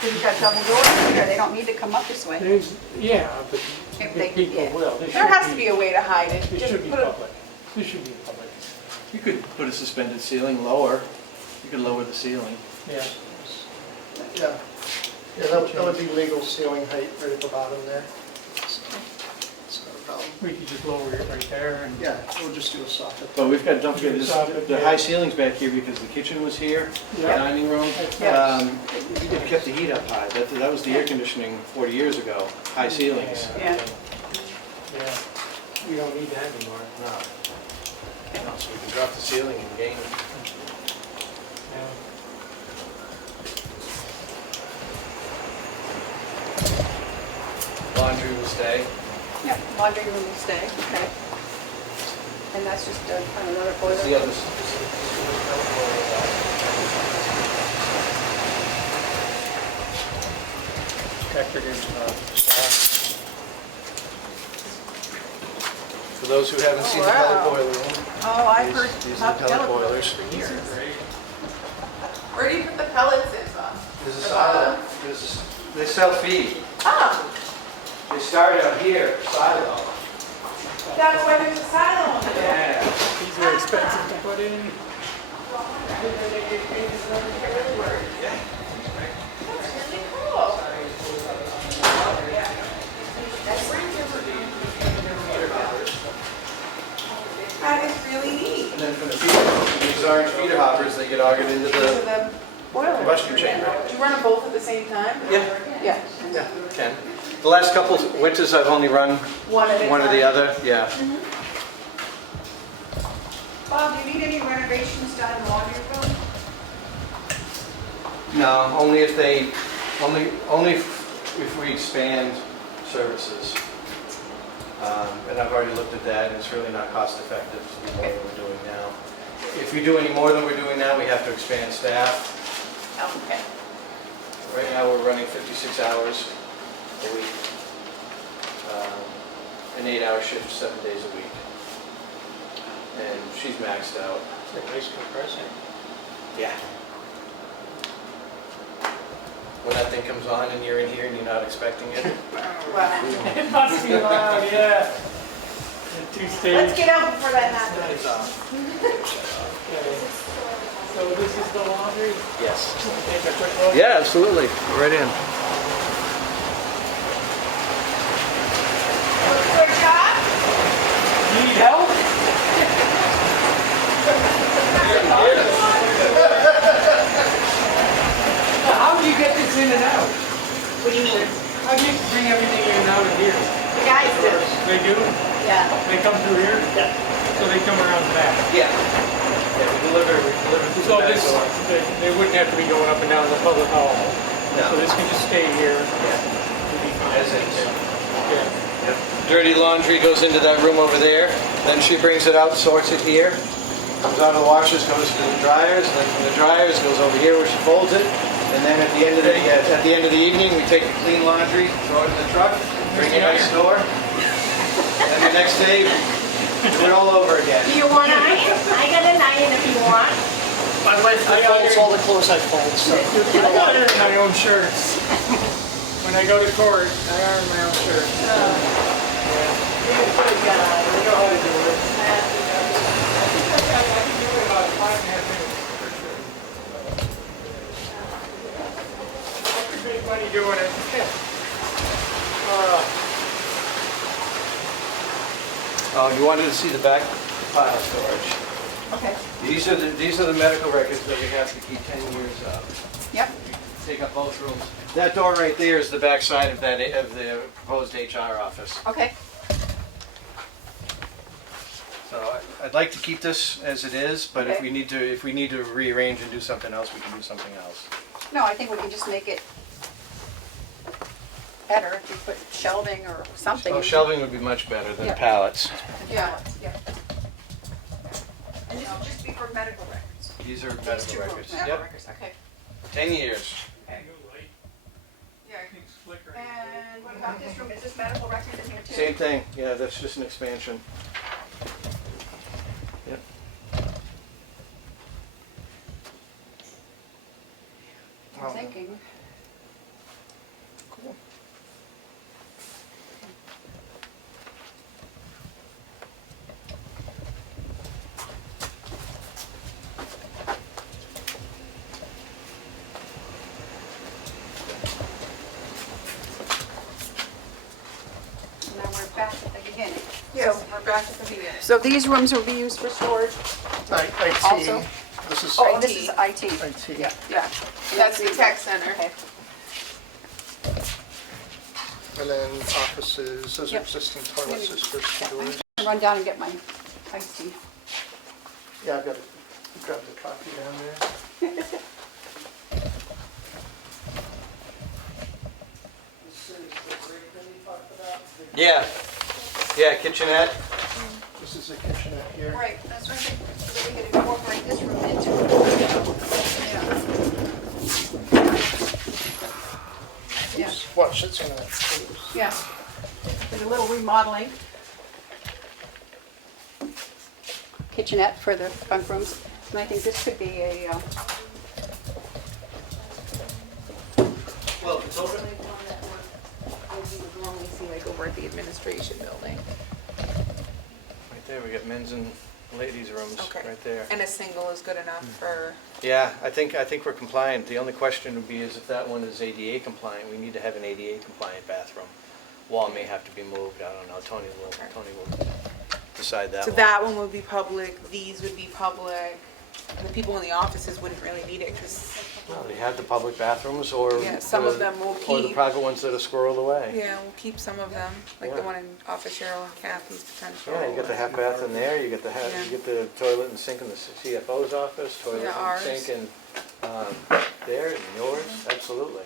Because you've got double doors here, they don't need to come up this way. There's, yeah, but If the they- people yeah. will. there has to be a way to hide it. It Just should be put a- public. This should be public. You could put a suspended ceiling lower. You could lower the ceiling. Yeah. Yeah, yeah, that would be legal ceiling height right at the bottom there. So, it's not a problem. We could just lower it right there and. Yeah, we'll just do a soffit. But we've got, don't forget, Soffit, the yeah. high ceilings back here because the kitchen was here, the Yeah. dining room. Yeah. It kept the heat up high. That was the air conditioning 40 years ago, high ceilings. Yeah. Yeah. We don't need that anymore. No. No, so we can drop the ceiling and gain. Yeah. Laundry will stay. Yep, laundry room will stay, okay. And that's just another boiler. This is the other, this is Factored in, For those who haven't seen the pellet wow. boiler room, Oh, I've heard these are about the pellet pellet boilers boilers. for years. Where do you put the pellets in, Bob? There's a silo. They sell feed. Oh, They start out here, silo. that's why there's a silo on there. Yeah. These are expensive to put in. That is really neat. And then from the feeder, these orange feeder hoppers, they get augered into To the the boiler. combustion chamber. Do you run them both at the same time? Yeah. Yeah. Yeah, can. The last couple winters, I've only run One at a time. one or the other, yeah. Bob, do you need any renovations done in the laundry room? No, only if if we expand services. And I've already looked at that, and it's really not cost effective to do more than we're doing now. If we do any more than we're doing now, we have to expand staff. Okay. Right now, we're running 56 hours a week. An 8-hour shift, 7 days a week. And she's maxed out. It's a nice compressor. Yeah. When that thing comes on and you're in here and you're not expecting it. Wow. It must be loud, yeah. Two-stage. Let's get out before that happens. It's off. Okay. So this is the laundry? Yes. Take a quick look? Yeah, absolutely. Right in. Good job. Need help? How do you get this in and out? What do you mean? How do you bring everything in and out of here? The guys do. They do? Yeah. They come through here? Yeah. So they come around the back? Yeah. Yeah, we deliver through So the back this, door. they wouldn't have to be going up and down the public hall? No. So this can just stay here? Yeah. It'll be fine. As is. Yeah. Yep. Dirty laundry goes into that room over there. Then she brings it out, sorts it here. Comes out of the washers, goes to the dryers, and then from the dryers goes over here where she folds it. And then at the end of the evening, we take the clean laundry, throw it in the truck, bring it in the store. And the next day, do it all over again. Do you want an iron? I got an iron if you want. My wife folds all the clothes I fold, so. I got to iron my own shirts. When I go to court, I iron my own shirts. You're a good guy. I know how to do it. I can do it in about 5.5 minutes, for sure. I could make money doing it. Oh, you wanted to see the back file storage. Okay. These are the medical records that we have to keep 10 years of. Yep. Take up both rooms. That door right there is the back side of the proposed HR office. Okay. So I'd like to keep this as it is, but if Okay. we need to rearrange and do something else, we can do something else. No, I think we can just make it better if you put shelving or something. Oh, shelving would be much better than Yeah. pallets. Yeah. Yeah. And this will just be for medical records. These are These medical two rooms, records. medical Yep, records, okay. 10 years. Yeah. Things flickering. And what about this room? Is this medical records in here too? Same thing. Yeah, that's just an expansion. Yep. I'm thinking. Cool. Now we're back at the beginning. Yes, So- we're back at the beginning. So these rooms will be used for storage? IT, Also? this is Oh, this is IT. IT. Yeah. Yeah, that's the tech center. Okay. And then offices, those are Yep. existing toilets, those first two doors. Run down and get my IT. Yeah, I've got to grab the copy down there. Yeah. Yeah, kitchenette. This is the kitchenette here. Right, that's right. So that we can incorporate this room into it. Yeah. Watch, it's gonna, Yeah. There's a little remodeling. Kitchenette for the bunk rooms. And I think this could be a, Well, it's open. You would normally see like over at the administration building. Right there, we got men's and ladies' rooms Okay. right there. And a single is good enough for, Yeah, I think we're compliant. The only question would be is if that one is ADA compliant, we need to have an ADA compliant bathroom. Wall may have to be moved, I don't know, Tony will decide that so one. that one would be public, these would be public. The people in the offices wouldn't really need it because, Well, they have the public bathrooms or. Yeah, some of them we'll Or the keep. private ones that are squirreled away. yeah, we'll keep some of them, like the Yeah. one in Office Cheryl and Kathy's potential. Yeah, you got the half bath in there, you get the Yeah. you get the toilet and sink in the CFO's office, toilet Yeah, and ours. sink in There and yours, absolutely.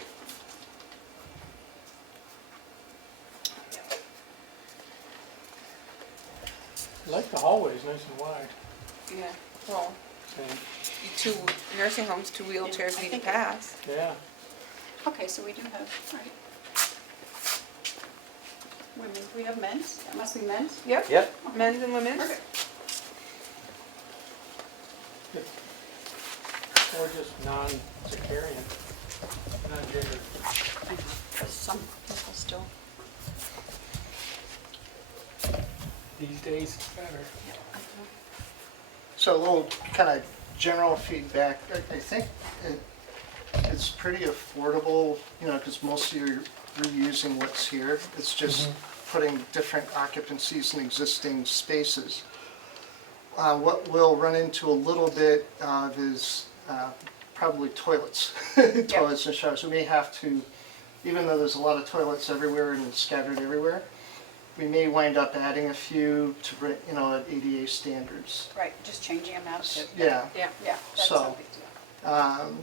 I like the hallways, nice and wide. Yeah, well, two nursing homes, two wheelchairs need to pass. Yeah. Okay, so we do have, all right. Women, we have men's, that must be men's? Yep, Yep. men's and women's. Perfect. Or just non-sectarian, non-gender. I know, because some people still, These days it's better. yeah, I know. So a little kind of general feedback, I think it's pretty affordable, because most of you're reusing what's here. It's just putting different occupancies in existing spaces. What we'll run into a little bit of is probably toilets, toilets and showers. We may have to, even though there's a lot of toilets everywhere and it's scattered everywhere, we may wind up adding a few to bring, at ADA standards. Right, just changing them out to. Yeah. Yeah. Yeah, that's So, no big deal.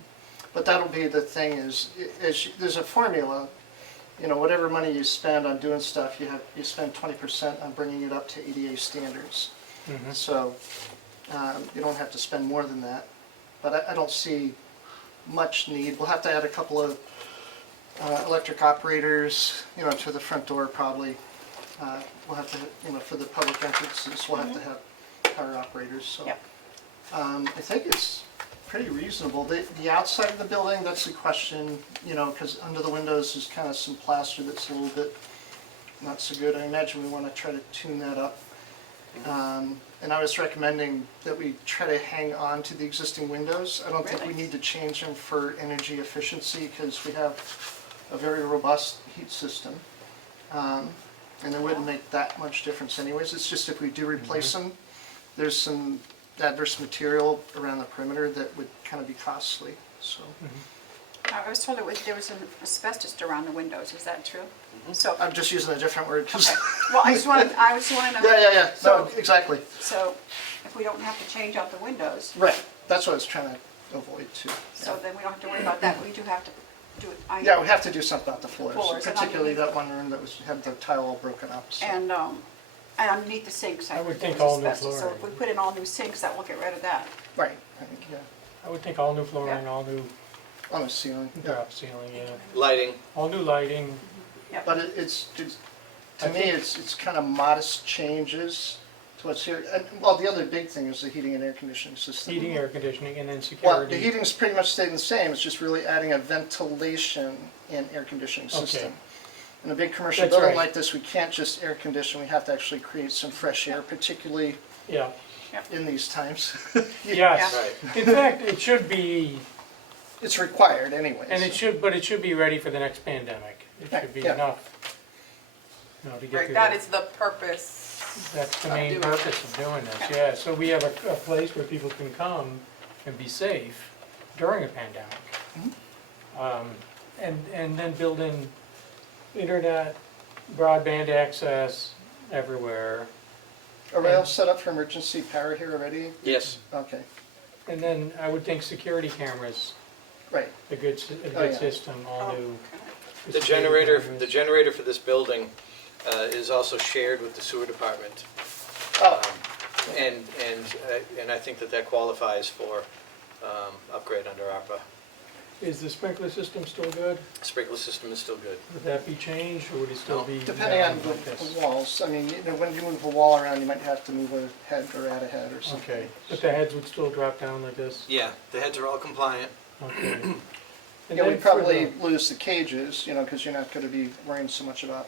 But that'll be the thing is there's a formula, whatever money you spend on doing stuff, you spend 20% on bringing it up to ADA standards. So you don't have to spend more than that. But I don't see much need. We'll have to add a couple of electric operators, to the front door probably. We'll have to, for the public entrances, we'll have to have power operators, so. Yep. I think it's pretty reasonable. The outside of the building, that's the question, because under the windows is kind of some plaster that's a little bit not so good. I imagine we want to try to tune that up. And I was recommending that we try to hang on to the existing windows. I don't think we Really? need to change them for energy efficiency because we have a very robust heat system. And it wouldn't make that much difference anyways. It's just if we do replace them, there's some adverse material around the perimeter that would kind of be costly, so. I was told there was an asbestos around the windows, is that true? So, I'm just using a different word because. okay, well, I just want to know. Yeah, no, So- exactly. So, if we don't have to change out the windows, Right, that's what I was trying to avoid too. so then we don't have to worry about that, we do have to do it. Yeah, we have to do something about the floors, Floors, and particularly underneath. that one room that had the tile all broken up, so. And underneath the sinks, I would there think was all new asbestos. So if we flooring. put in all new sinks, that will get rid of that. Right, I think, yeah, I would think all new flooring, Yeah. all new on the ceiling, yeah. drop ceiling, yeah. Lighting, All new lighting. But it's to me, it's kind of modest changes to what's here. And, well, the other big thing is the heating and air conditioning system. Heating, air conditioning, and then Well, security. the heating's pretty much stayed the same, it's just really adding a ventilation and air conditioning system. Okay. In a big commercial That's building right. like this, we can't just air condition, we have to actually create some fresh air, particularly Yeah, in these times. yes. right. In fact, it should be, It's required anyways. and but it should be ready for the next pandemic. It should be Yeah. enough, to get Right, through that that. is the purpose. That's the of main doing purpose of doing this, Yeah. yeah. So we have a place where people can come and be safe during a pandemic. And then build in internet, broadband access everywhere. Are we all set up for emergency power here already? Yes. Okay, And then I would think security cameras, right. a good Oh, yeah. system, all new. The generator for this building is also shared with the sewer department. Oh, And I think that qualifies for upgrade under ARPA. Is the sprinkler system still good? Sprinkler system is still good. Would that be changed, or would it still be? depending on down like this? the walls, I mean, when you move a wall around, you might have to move a head or add a head or something. Okay, but the heads would still drop down like this? Yeah, the heads are all compliant. Okay. And Yeah, then we'd for probably the- lose the cages, because you're not gonna be worrying so much about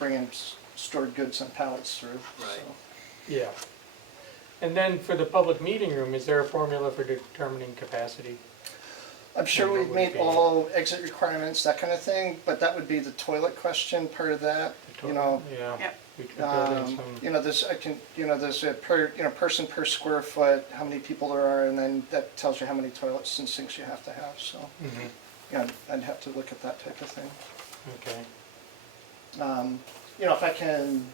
bringing stored goods on pallets through, so. Right. Yeah. And then for the public meeting room, is there a formula for determining capacity? I'm sure And what we'd would it meet be? all exit requirements, that kind of thing, but that would be the toilet question, part of that, Yeah. Yep. We could build in some, there's a person per square foot, how many people there are, and then that tells you how many toilets and sinks you have to have, so, mhm, I'd have to look at that type of thing. okay. If I can,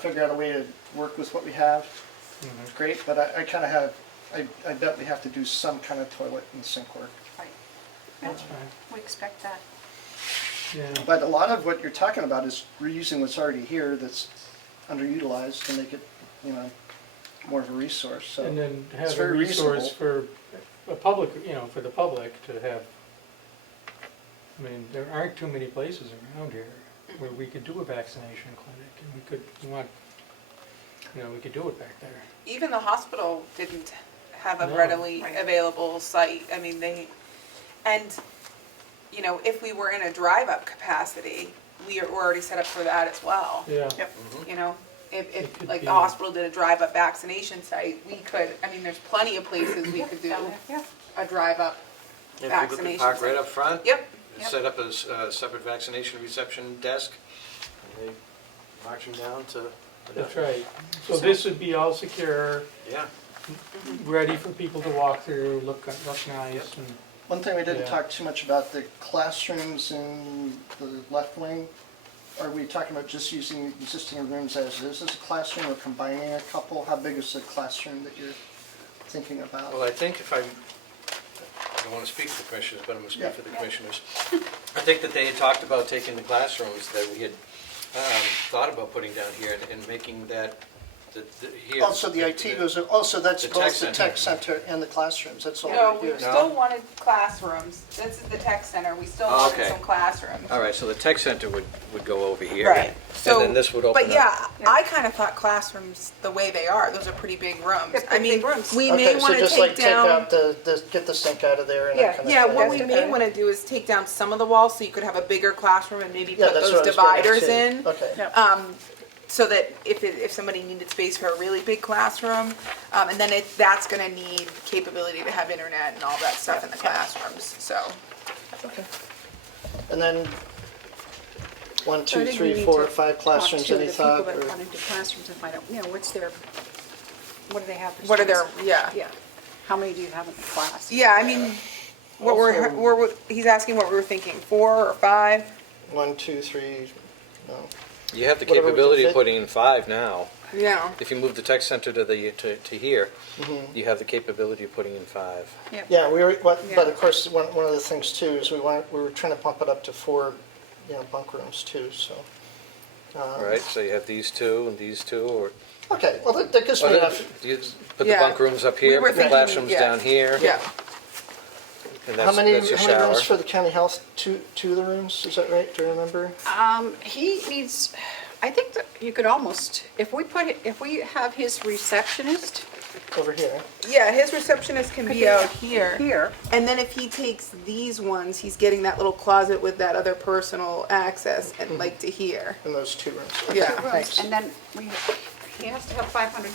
figure out a way to work with what we have, Mhm. great, but I kind of have I bet we have to do some kind of toilet and sink work. Right. That's fine. We expect that. Yeah. But a lot of what you're talking about is reusing what's already here that's underutilized to make it, you know, more of a resource, so. And then it's have a very resource reasonable. for a public, you know, for the public to have. I mean, there aren't too many places around here where we could do a vaccination clinic, and we could, we could do it back there. Even the hospital didn't have a No. readily Right. available site. I mean, you know, if we were in a drive-up capacity, we're already set up for that as well. Yeah. Yep. You know, It if could like be- the hospital did a drive-up vaccination site, we could, I mean, there's plenty of places we could do Down there, yeah. a drive-up And people can vaccination park right site. up front. Yep, Yep. Set up a separate vaccination reception desk, and they march them down to. That's right. So this would be all secure, Yeah. ready for people to walk through, look nice, and One thing we didn't Yeah. talk too much about, the classrooms in the left wing. Are we talking about just using existing rooms as is as a classroom or combining a couple? How big is the classroom that you're thinking about? Well, I think if I don't want to speak for the commissioners, but I'm going to Yeah. speak for the commissioners. I think that they had talked about taking the classrooms that we had thought about putting down here and making that, here. Also, the IT goes, also that's The tech both the center. tech center and the classrooms, that's all no, right we here. still wanted classrooms. This is the tech center, we still Oh, wanted okay. some classrooms. All right, so the tech center would go over here. Right, so. And then this would open up. But yeah, I kind of thought classrooms, the way they are, those are pretty big rooms. They're I pretty mean, big rooms. we may Okay, so want to just like take down. out get the sink out of there and that kind of thing. Yeah, what we That's may okay. want to do is take down some of the walls so you could have a bigger classroom and maybe Yeah, put that's those what I was getting dividers to. in. Okay. Yeah. So that if somebody needed space for a really big classroom, and then that's going to need capability to have internet and all that stuff in the classrooms, so. Okay. And then 1, So I 2, think 3, we need 4, to 5 classrooms, talk to any the thought? people that or- run into classrooms and find out, what's their, what do they have for What are their, students? yeah. Yeah. How many do you have in the class? Yeah, I mean, he's asking what we were thinking, 4 or 5? 1, 2, 3, no. You have the Whatever we can capability of fit. putting in 5 now. Yeah. If you move the tech center to here, Mm-hmm. you have the capability of putting in 5. Yeah, we were, but Yeah. of course, one of the things too is we were trying to bump it up to 4, bunk rooms too, so. All right, so you have these two and these two, or Okay, well, that gives me enough. do you put the Yeah. bunk rooms up We here, were put the thinking, classrooms yeah. down here, Yeah. and How that's many your shower. rooms for the county health? Two of the rooms, is that right? Do you remember? He needs, I think that you could almost, if we have his receptionist Over here. Yeah, his receptionist can be out here. here, And then if he takes these ones, he's getting that little closet with that other personal access and like to here. In those 2 rooms. Yeah. rooms, Thanks. and then he has to have 500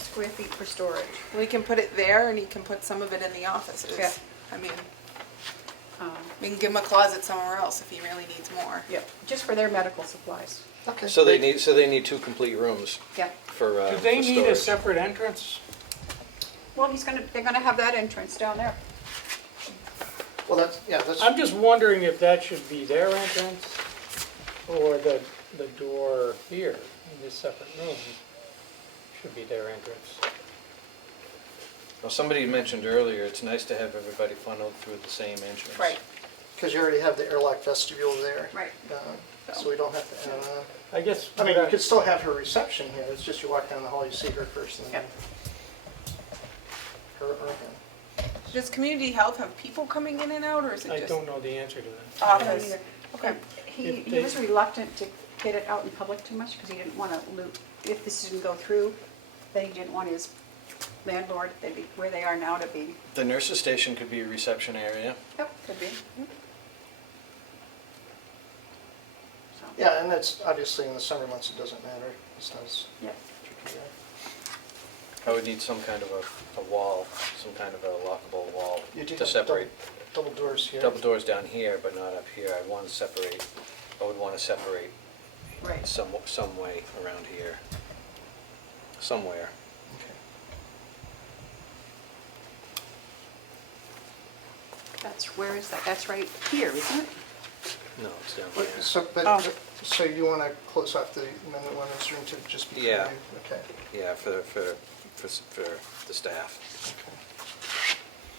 square feet for storage. We can put it there and he can put some of it in the offices. Yeah. I mean, Um, we can give him a closet somewhere else if he really needs more. Yep, just for their medical supplies. Okay. So they need 2 complete rooms Yeah. for do they for need a storage. separate entrance? Well, they're gonna have that entrance down there. Well, that's, I'm just wondering if that should be their entrance or the door here in this separate room should be their entrance. Well, somebody mentioned earlier, it's nice to have everybody funneled through the same entrance. Right. because you already have the airlock vestibule there. Right. So we don't have to, I guess. I mean, you could still have her reception here, it's just you walk down the hall, you see her first and then. Her or him. Does community health have people coming in and out or is it I just don't know the answer to that. office? Okay. He If they- was reluctant to get it out in public too much because he didn't want to loot, if this didn't go through, then he didn't want his landlord, they'd be where they are now to be. The nurse's station could be a reception area. Yep, could be. So, Yeah, and that's, obviously in the summer months, it doesn't matter, it's not as yep. tricky there. I would need some kind of a wall, some kind of a lockable wall You do to have separate. double doors here. Double doors down here, but not up here. I would want to separate Right. some way around here. Somewhere. Okay. Where is that? That's right here, isn't it? No, it's down here. So, Oh. so you want to close off the amendment one room to just be. Yeah. Okay. Yeah, for for the staff.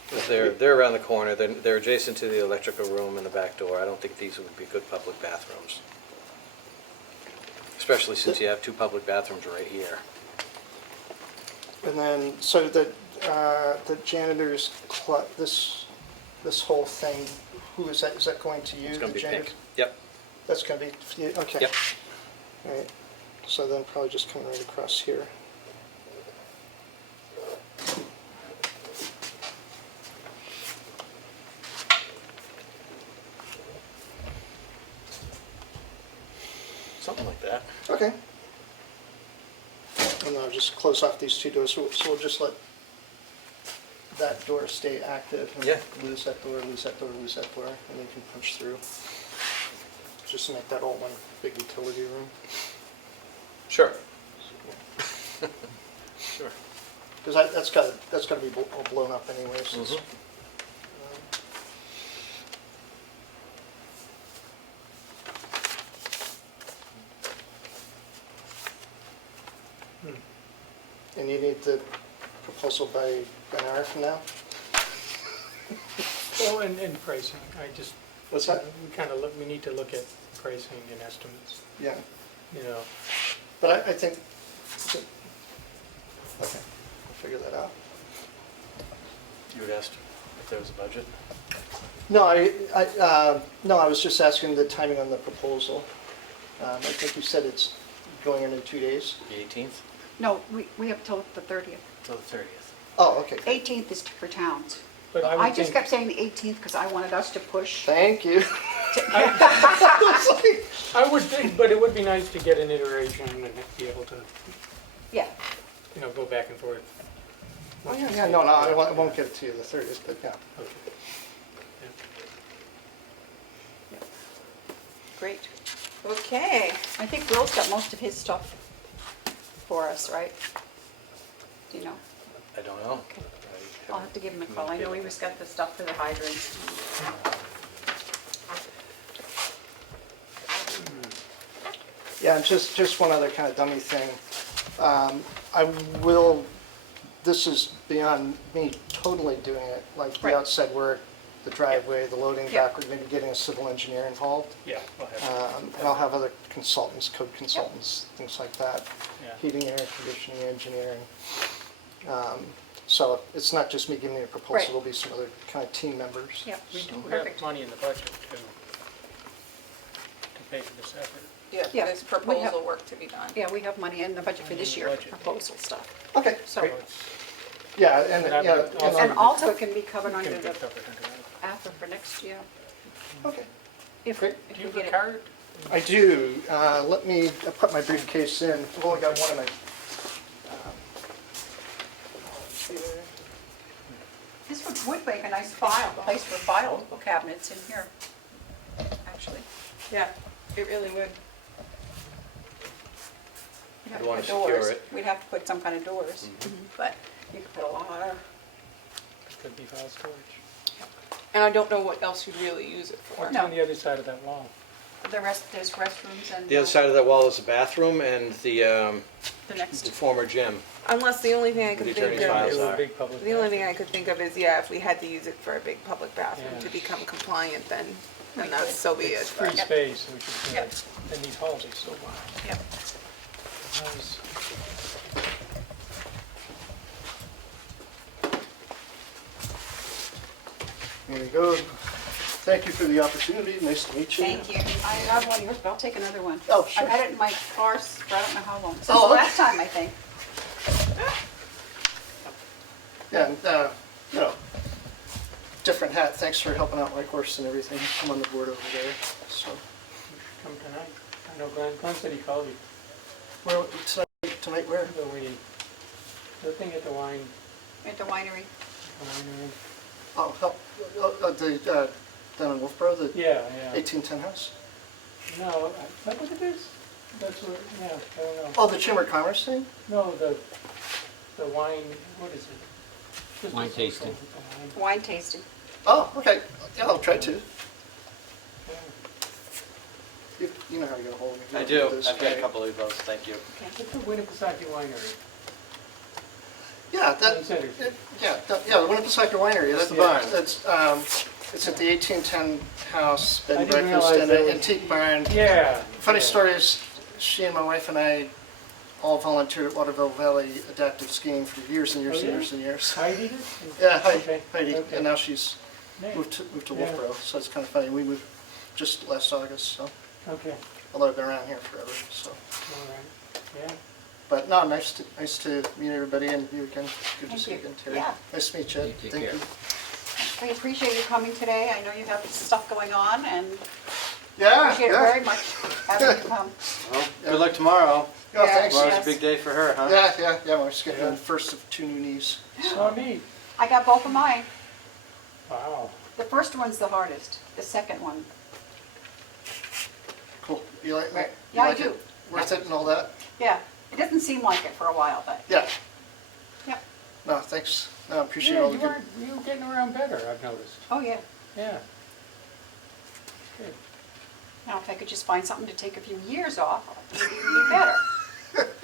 'Cause they're around the corner, they're adjacent to the electrical room and the back door. I don't think these would be good public bathrooms. Especially since you have two public bathrooms right here. And then, so the janitor's, this whole thing, who is that? Is that going to you? It's gonna the be janitor? pink. Yep. That's gonna be, okay. Yep. All right, so then probably just come right across here. Something like that. Okay. And I'll just close off these two doors, so we'll just let that door stay active. And Yeah. lose that door, lose that door, lose that door, and then you can punch through. Just to make that all one big utility room. Sure. Sure. Because that's got to be all blown up anyway. So it's- And you need the proposal by an hour from now? Well, and pricing, I just, What's that? we kind of look, we need to look at pricing and estimates, Yeah, you know. but I think, okay, I'll figure that out. You had asked if there was a budget? No, no, I was just asking the timing on the proposal. I think you said it's going in 2 days? The 18th No, we have till the 30th. till the 30th. Oh, okay. 18th is for towns. But I I would just think, kept saying the 18th because I wanted us to push. Thank you. I would think, but it would be nice to get an iteration and be able to, Yeah, you know, go back and forth. Oh, yeah, no, I won't get it to you the 30th, but yeah. Okay. great. Okay. I think Will's got most of his stuff for us, right? Do you know? I don't know. I'll have to give him a call. I know he was got the stuff for the hydrants. Yeah, and just one other kind of dummy thing. I will, this is beyond me totally doing it, like the Right. outside work, the driveway, the loading Yeah. dock, maybe getting a civil engineer involved. Yeah, we'll have, And I'll have other consultants, code consultants, things like that. yeah. Heating, air conditioning, engineering. So it's not just me giving you a proposal, Right. there'll be some other kind of team members. Yeah, we So do. we have Perfect. money in the budget to pay for this effort. Yeah, Yeah, there's we proposal have- work to be done. Yeah, we have money in the budget for this year for Budget. proposal stuff. Okay, So, great. So it's- Yeah, and, And I'd yeah, like also- and also it can be covered Can under be the covered under that. AFA for next year, okay. if Great. if Do you we have a get it. card? I do. Let me put my briefcase in. I've only got one of my. See there? This would make a nice place for file cabinets in here, actually. Yeah, it really would. We'd have I'd to wanna put secure doors. it. We'd have to put some kind of doors, but you could put a lot of, It could be file storage. And I don't know what else you'd really use it for. What's No. on the other side of that wall? there's restrooms and The other side of that wall is the bathroom and the the next. former gym. Unless the only thing I could The think attorney's of, files It was a are. big public the only thing bathroom. I could think of is, yeah, if we had to use it for a big public bathroom Yeah. to become compliant, then We that's could. so be it. It's free but- space, which is Yep. good. And these halls are so wide. Yep. How's- Here we go. Thank you for the opportunity. Nice to meet you. Thank you. I have one of yours, but I'll take another one. Oh, sure. I've had it in my car for I don't know how long. Since the Oh, okay. last time, I think. Yeah, and, different hat. Thanks for helping out my course and everything. I'm on the board over there. So, Come tonight. I know Glenn said he called you. where tonight? Where? The thing at the wine, At the winery. winery. Oh, help. The down in Wolfboro, the Yeah, yeah. 1810 house. No, is that what it is? That's what, yeah, I don't know. Oh, the Chamber of Commerce thing. No, the wine, what is it? Just a Wine social tasting. with the wine. Wine tasting. Oh, okay. Yeah, I'll try to. Yeah. You know how to get a hold of me. I do. This I've got a guy. couple of those, thank you. Okay. It's the Winnipesaukee Winery. Yeah, That's it. yeah, the one at the Cycle Winery, that's the Yeah. barn. It's at the 1810 house, bed I and didn't breakfast, realize and that an was- antique barn. Yeah. Funny yeah. story is, she and my wife and I all volunteered at Waterville Valley Adaptive Skiing for years and years Oh, and yeah? years and years. Heidi did? Yeah, Okay, Heidi, okay. and now she's Nice. moved to Yeah. Wolfboro, so it's kind of funny. We moved just last August, so, Okay, although I've been around here forever, so. all right, yeah. But no, nice to meet everybody and you again. Good to Thank see you you. again, Terry. Yeah. Nice to meet you. You take Thank care. you. I appreciate you coming today. I know you have stuff going on and Yeah, appreciate it yeah. very much having you come. Well, good luck tomorrow. Oh, Yeah. thanks. Tomorrow's Yes. a big day for her, huh? Yeah, we're skipping Yeah. the first of 2 new knees. So neat. I got both of mine. Wow. The first one's the hardest. The second one, Cool. You like, Right. you Yeah, I like do. it? Worth it and all that? yeah, it doesn't seem like it for a while, but Yeah. yep. No, thanks. No, I appreciate Yeah, all the you good. were getting around better, I've noticed. Oh yeah. Yeah. Good. Now if I could just find something to take a few years off, it would be better.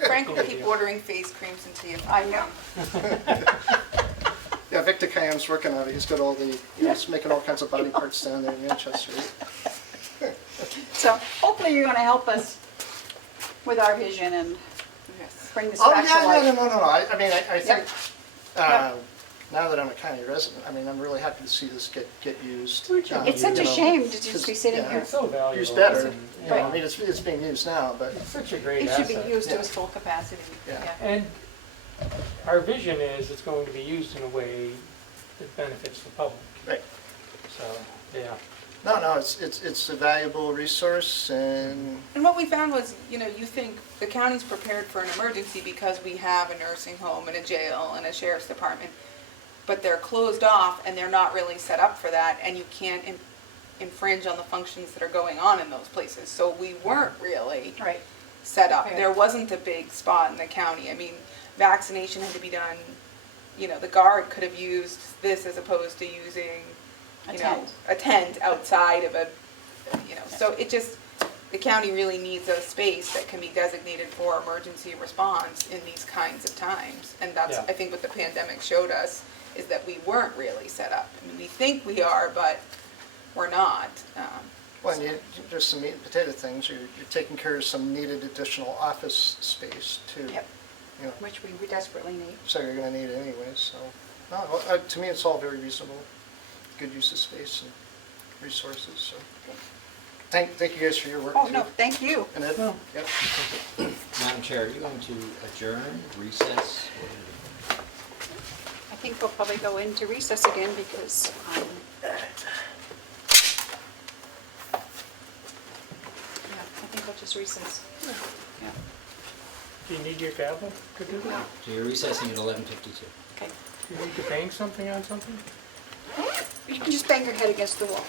Frank will Good keep idea. ordering face creams until you I find know. one. Yeah, Victor Cayen's working on it. He's got all the, he's making all kinds of body parts down there in Manchester. So hopefully you're going to help us with our vision and Yes. bring this Oh, back to yeah, life. no. I mean, I think, Yeah. now that I'm a county resident, I mean, I'm really happy to see this get used. Good job. It's such you a know, shame to just be sitting yeah. here. It's so valuable. Used better. and, You know, yeah, I mean, it's being used now, but It's such a great It should be asset. used to Yeah. its full capacity. Yeah. And our vision is it's going to be used in a way that benefits the public. right. So, yeah. No, it's a valuable resource and, And what we found was, you think the county's prepared for an emergency because we have a nursing home and a jail and a sheriff's department, but they're closed off and they're not really set up for that, and you can't infringe on the functions that are going on in those places. So we weren't really Right. set up. Okay. There wasn't a big spot in the county. I mean, vaccination had to be done, the guard could have used this as opposed to using, A tent. a tent outside of so it just, the county really needs a space that can be designated for emergency response in these kinds of times. And that's, Yeah. I think, what the pandemic showed us, is that we weren't really set up. I mean, we think we are, but we're not. well, and there's some meat and potato things. You're taking care of some needed additional office space too. Yep. You know, Which we desperately need. so you're gonna need it anyway, so. No, well, to me, it's all very reasonable. Good use of space and resources, so. Thank you guys for your work too. Oh, no, thank you. And Ed, No. yep. Madam Chair, are you going to adjourn, recess? I think we'll probably go into recess again because yeah, I think we'll just recess. Yeah, Do you need your gavel to do that? So you're recessing at 11:52. okay. Do you need to bang something on something? You can just bang your head against the wall.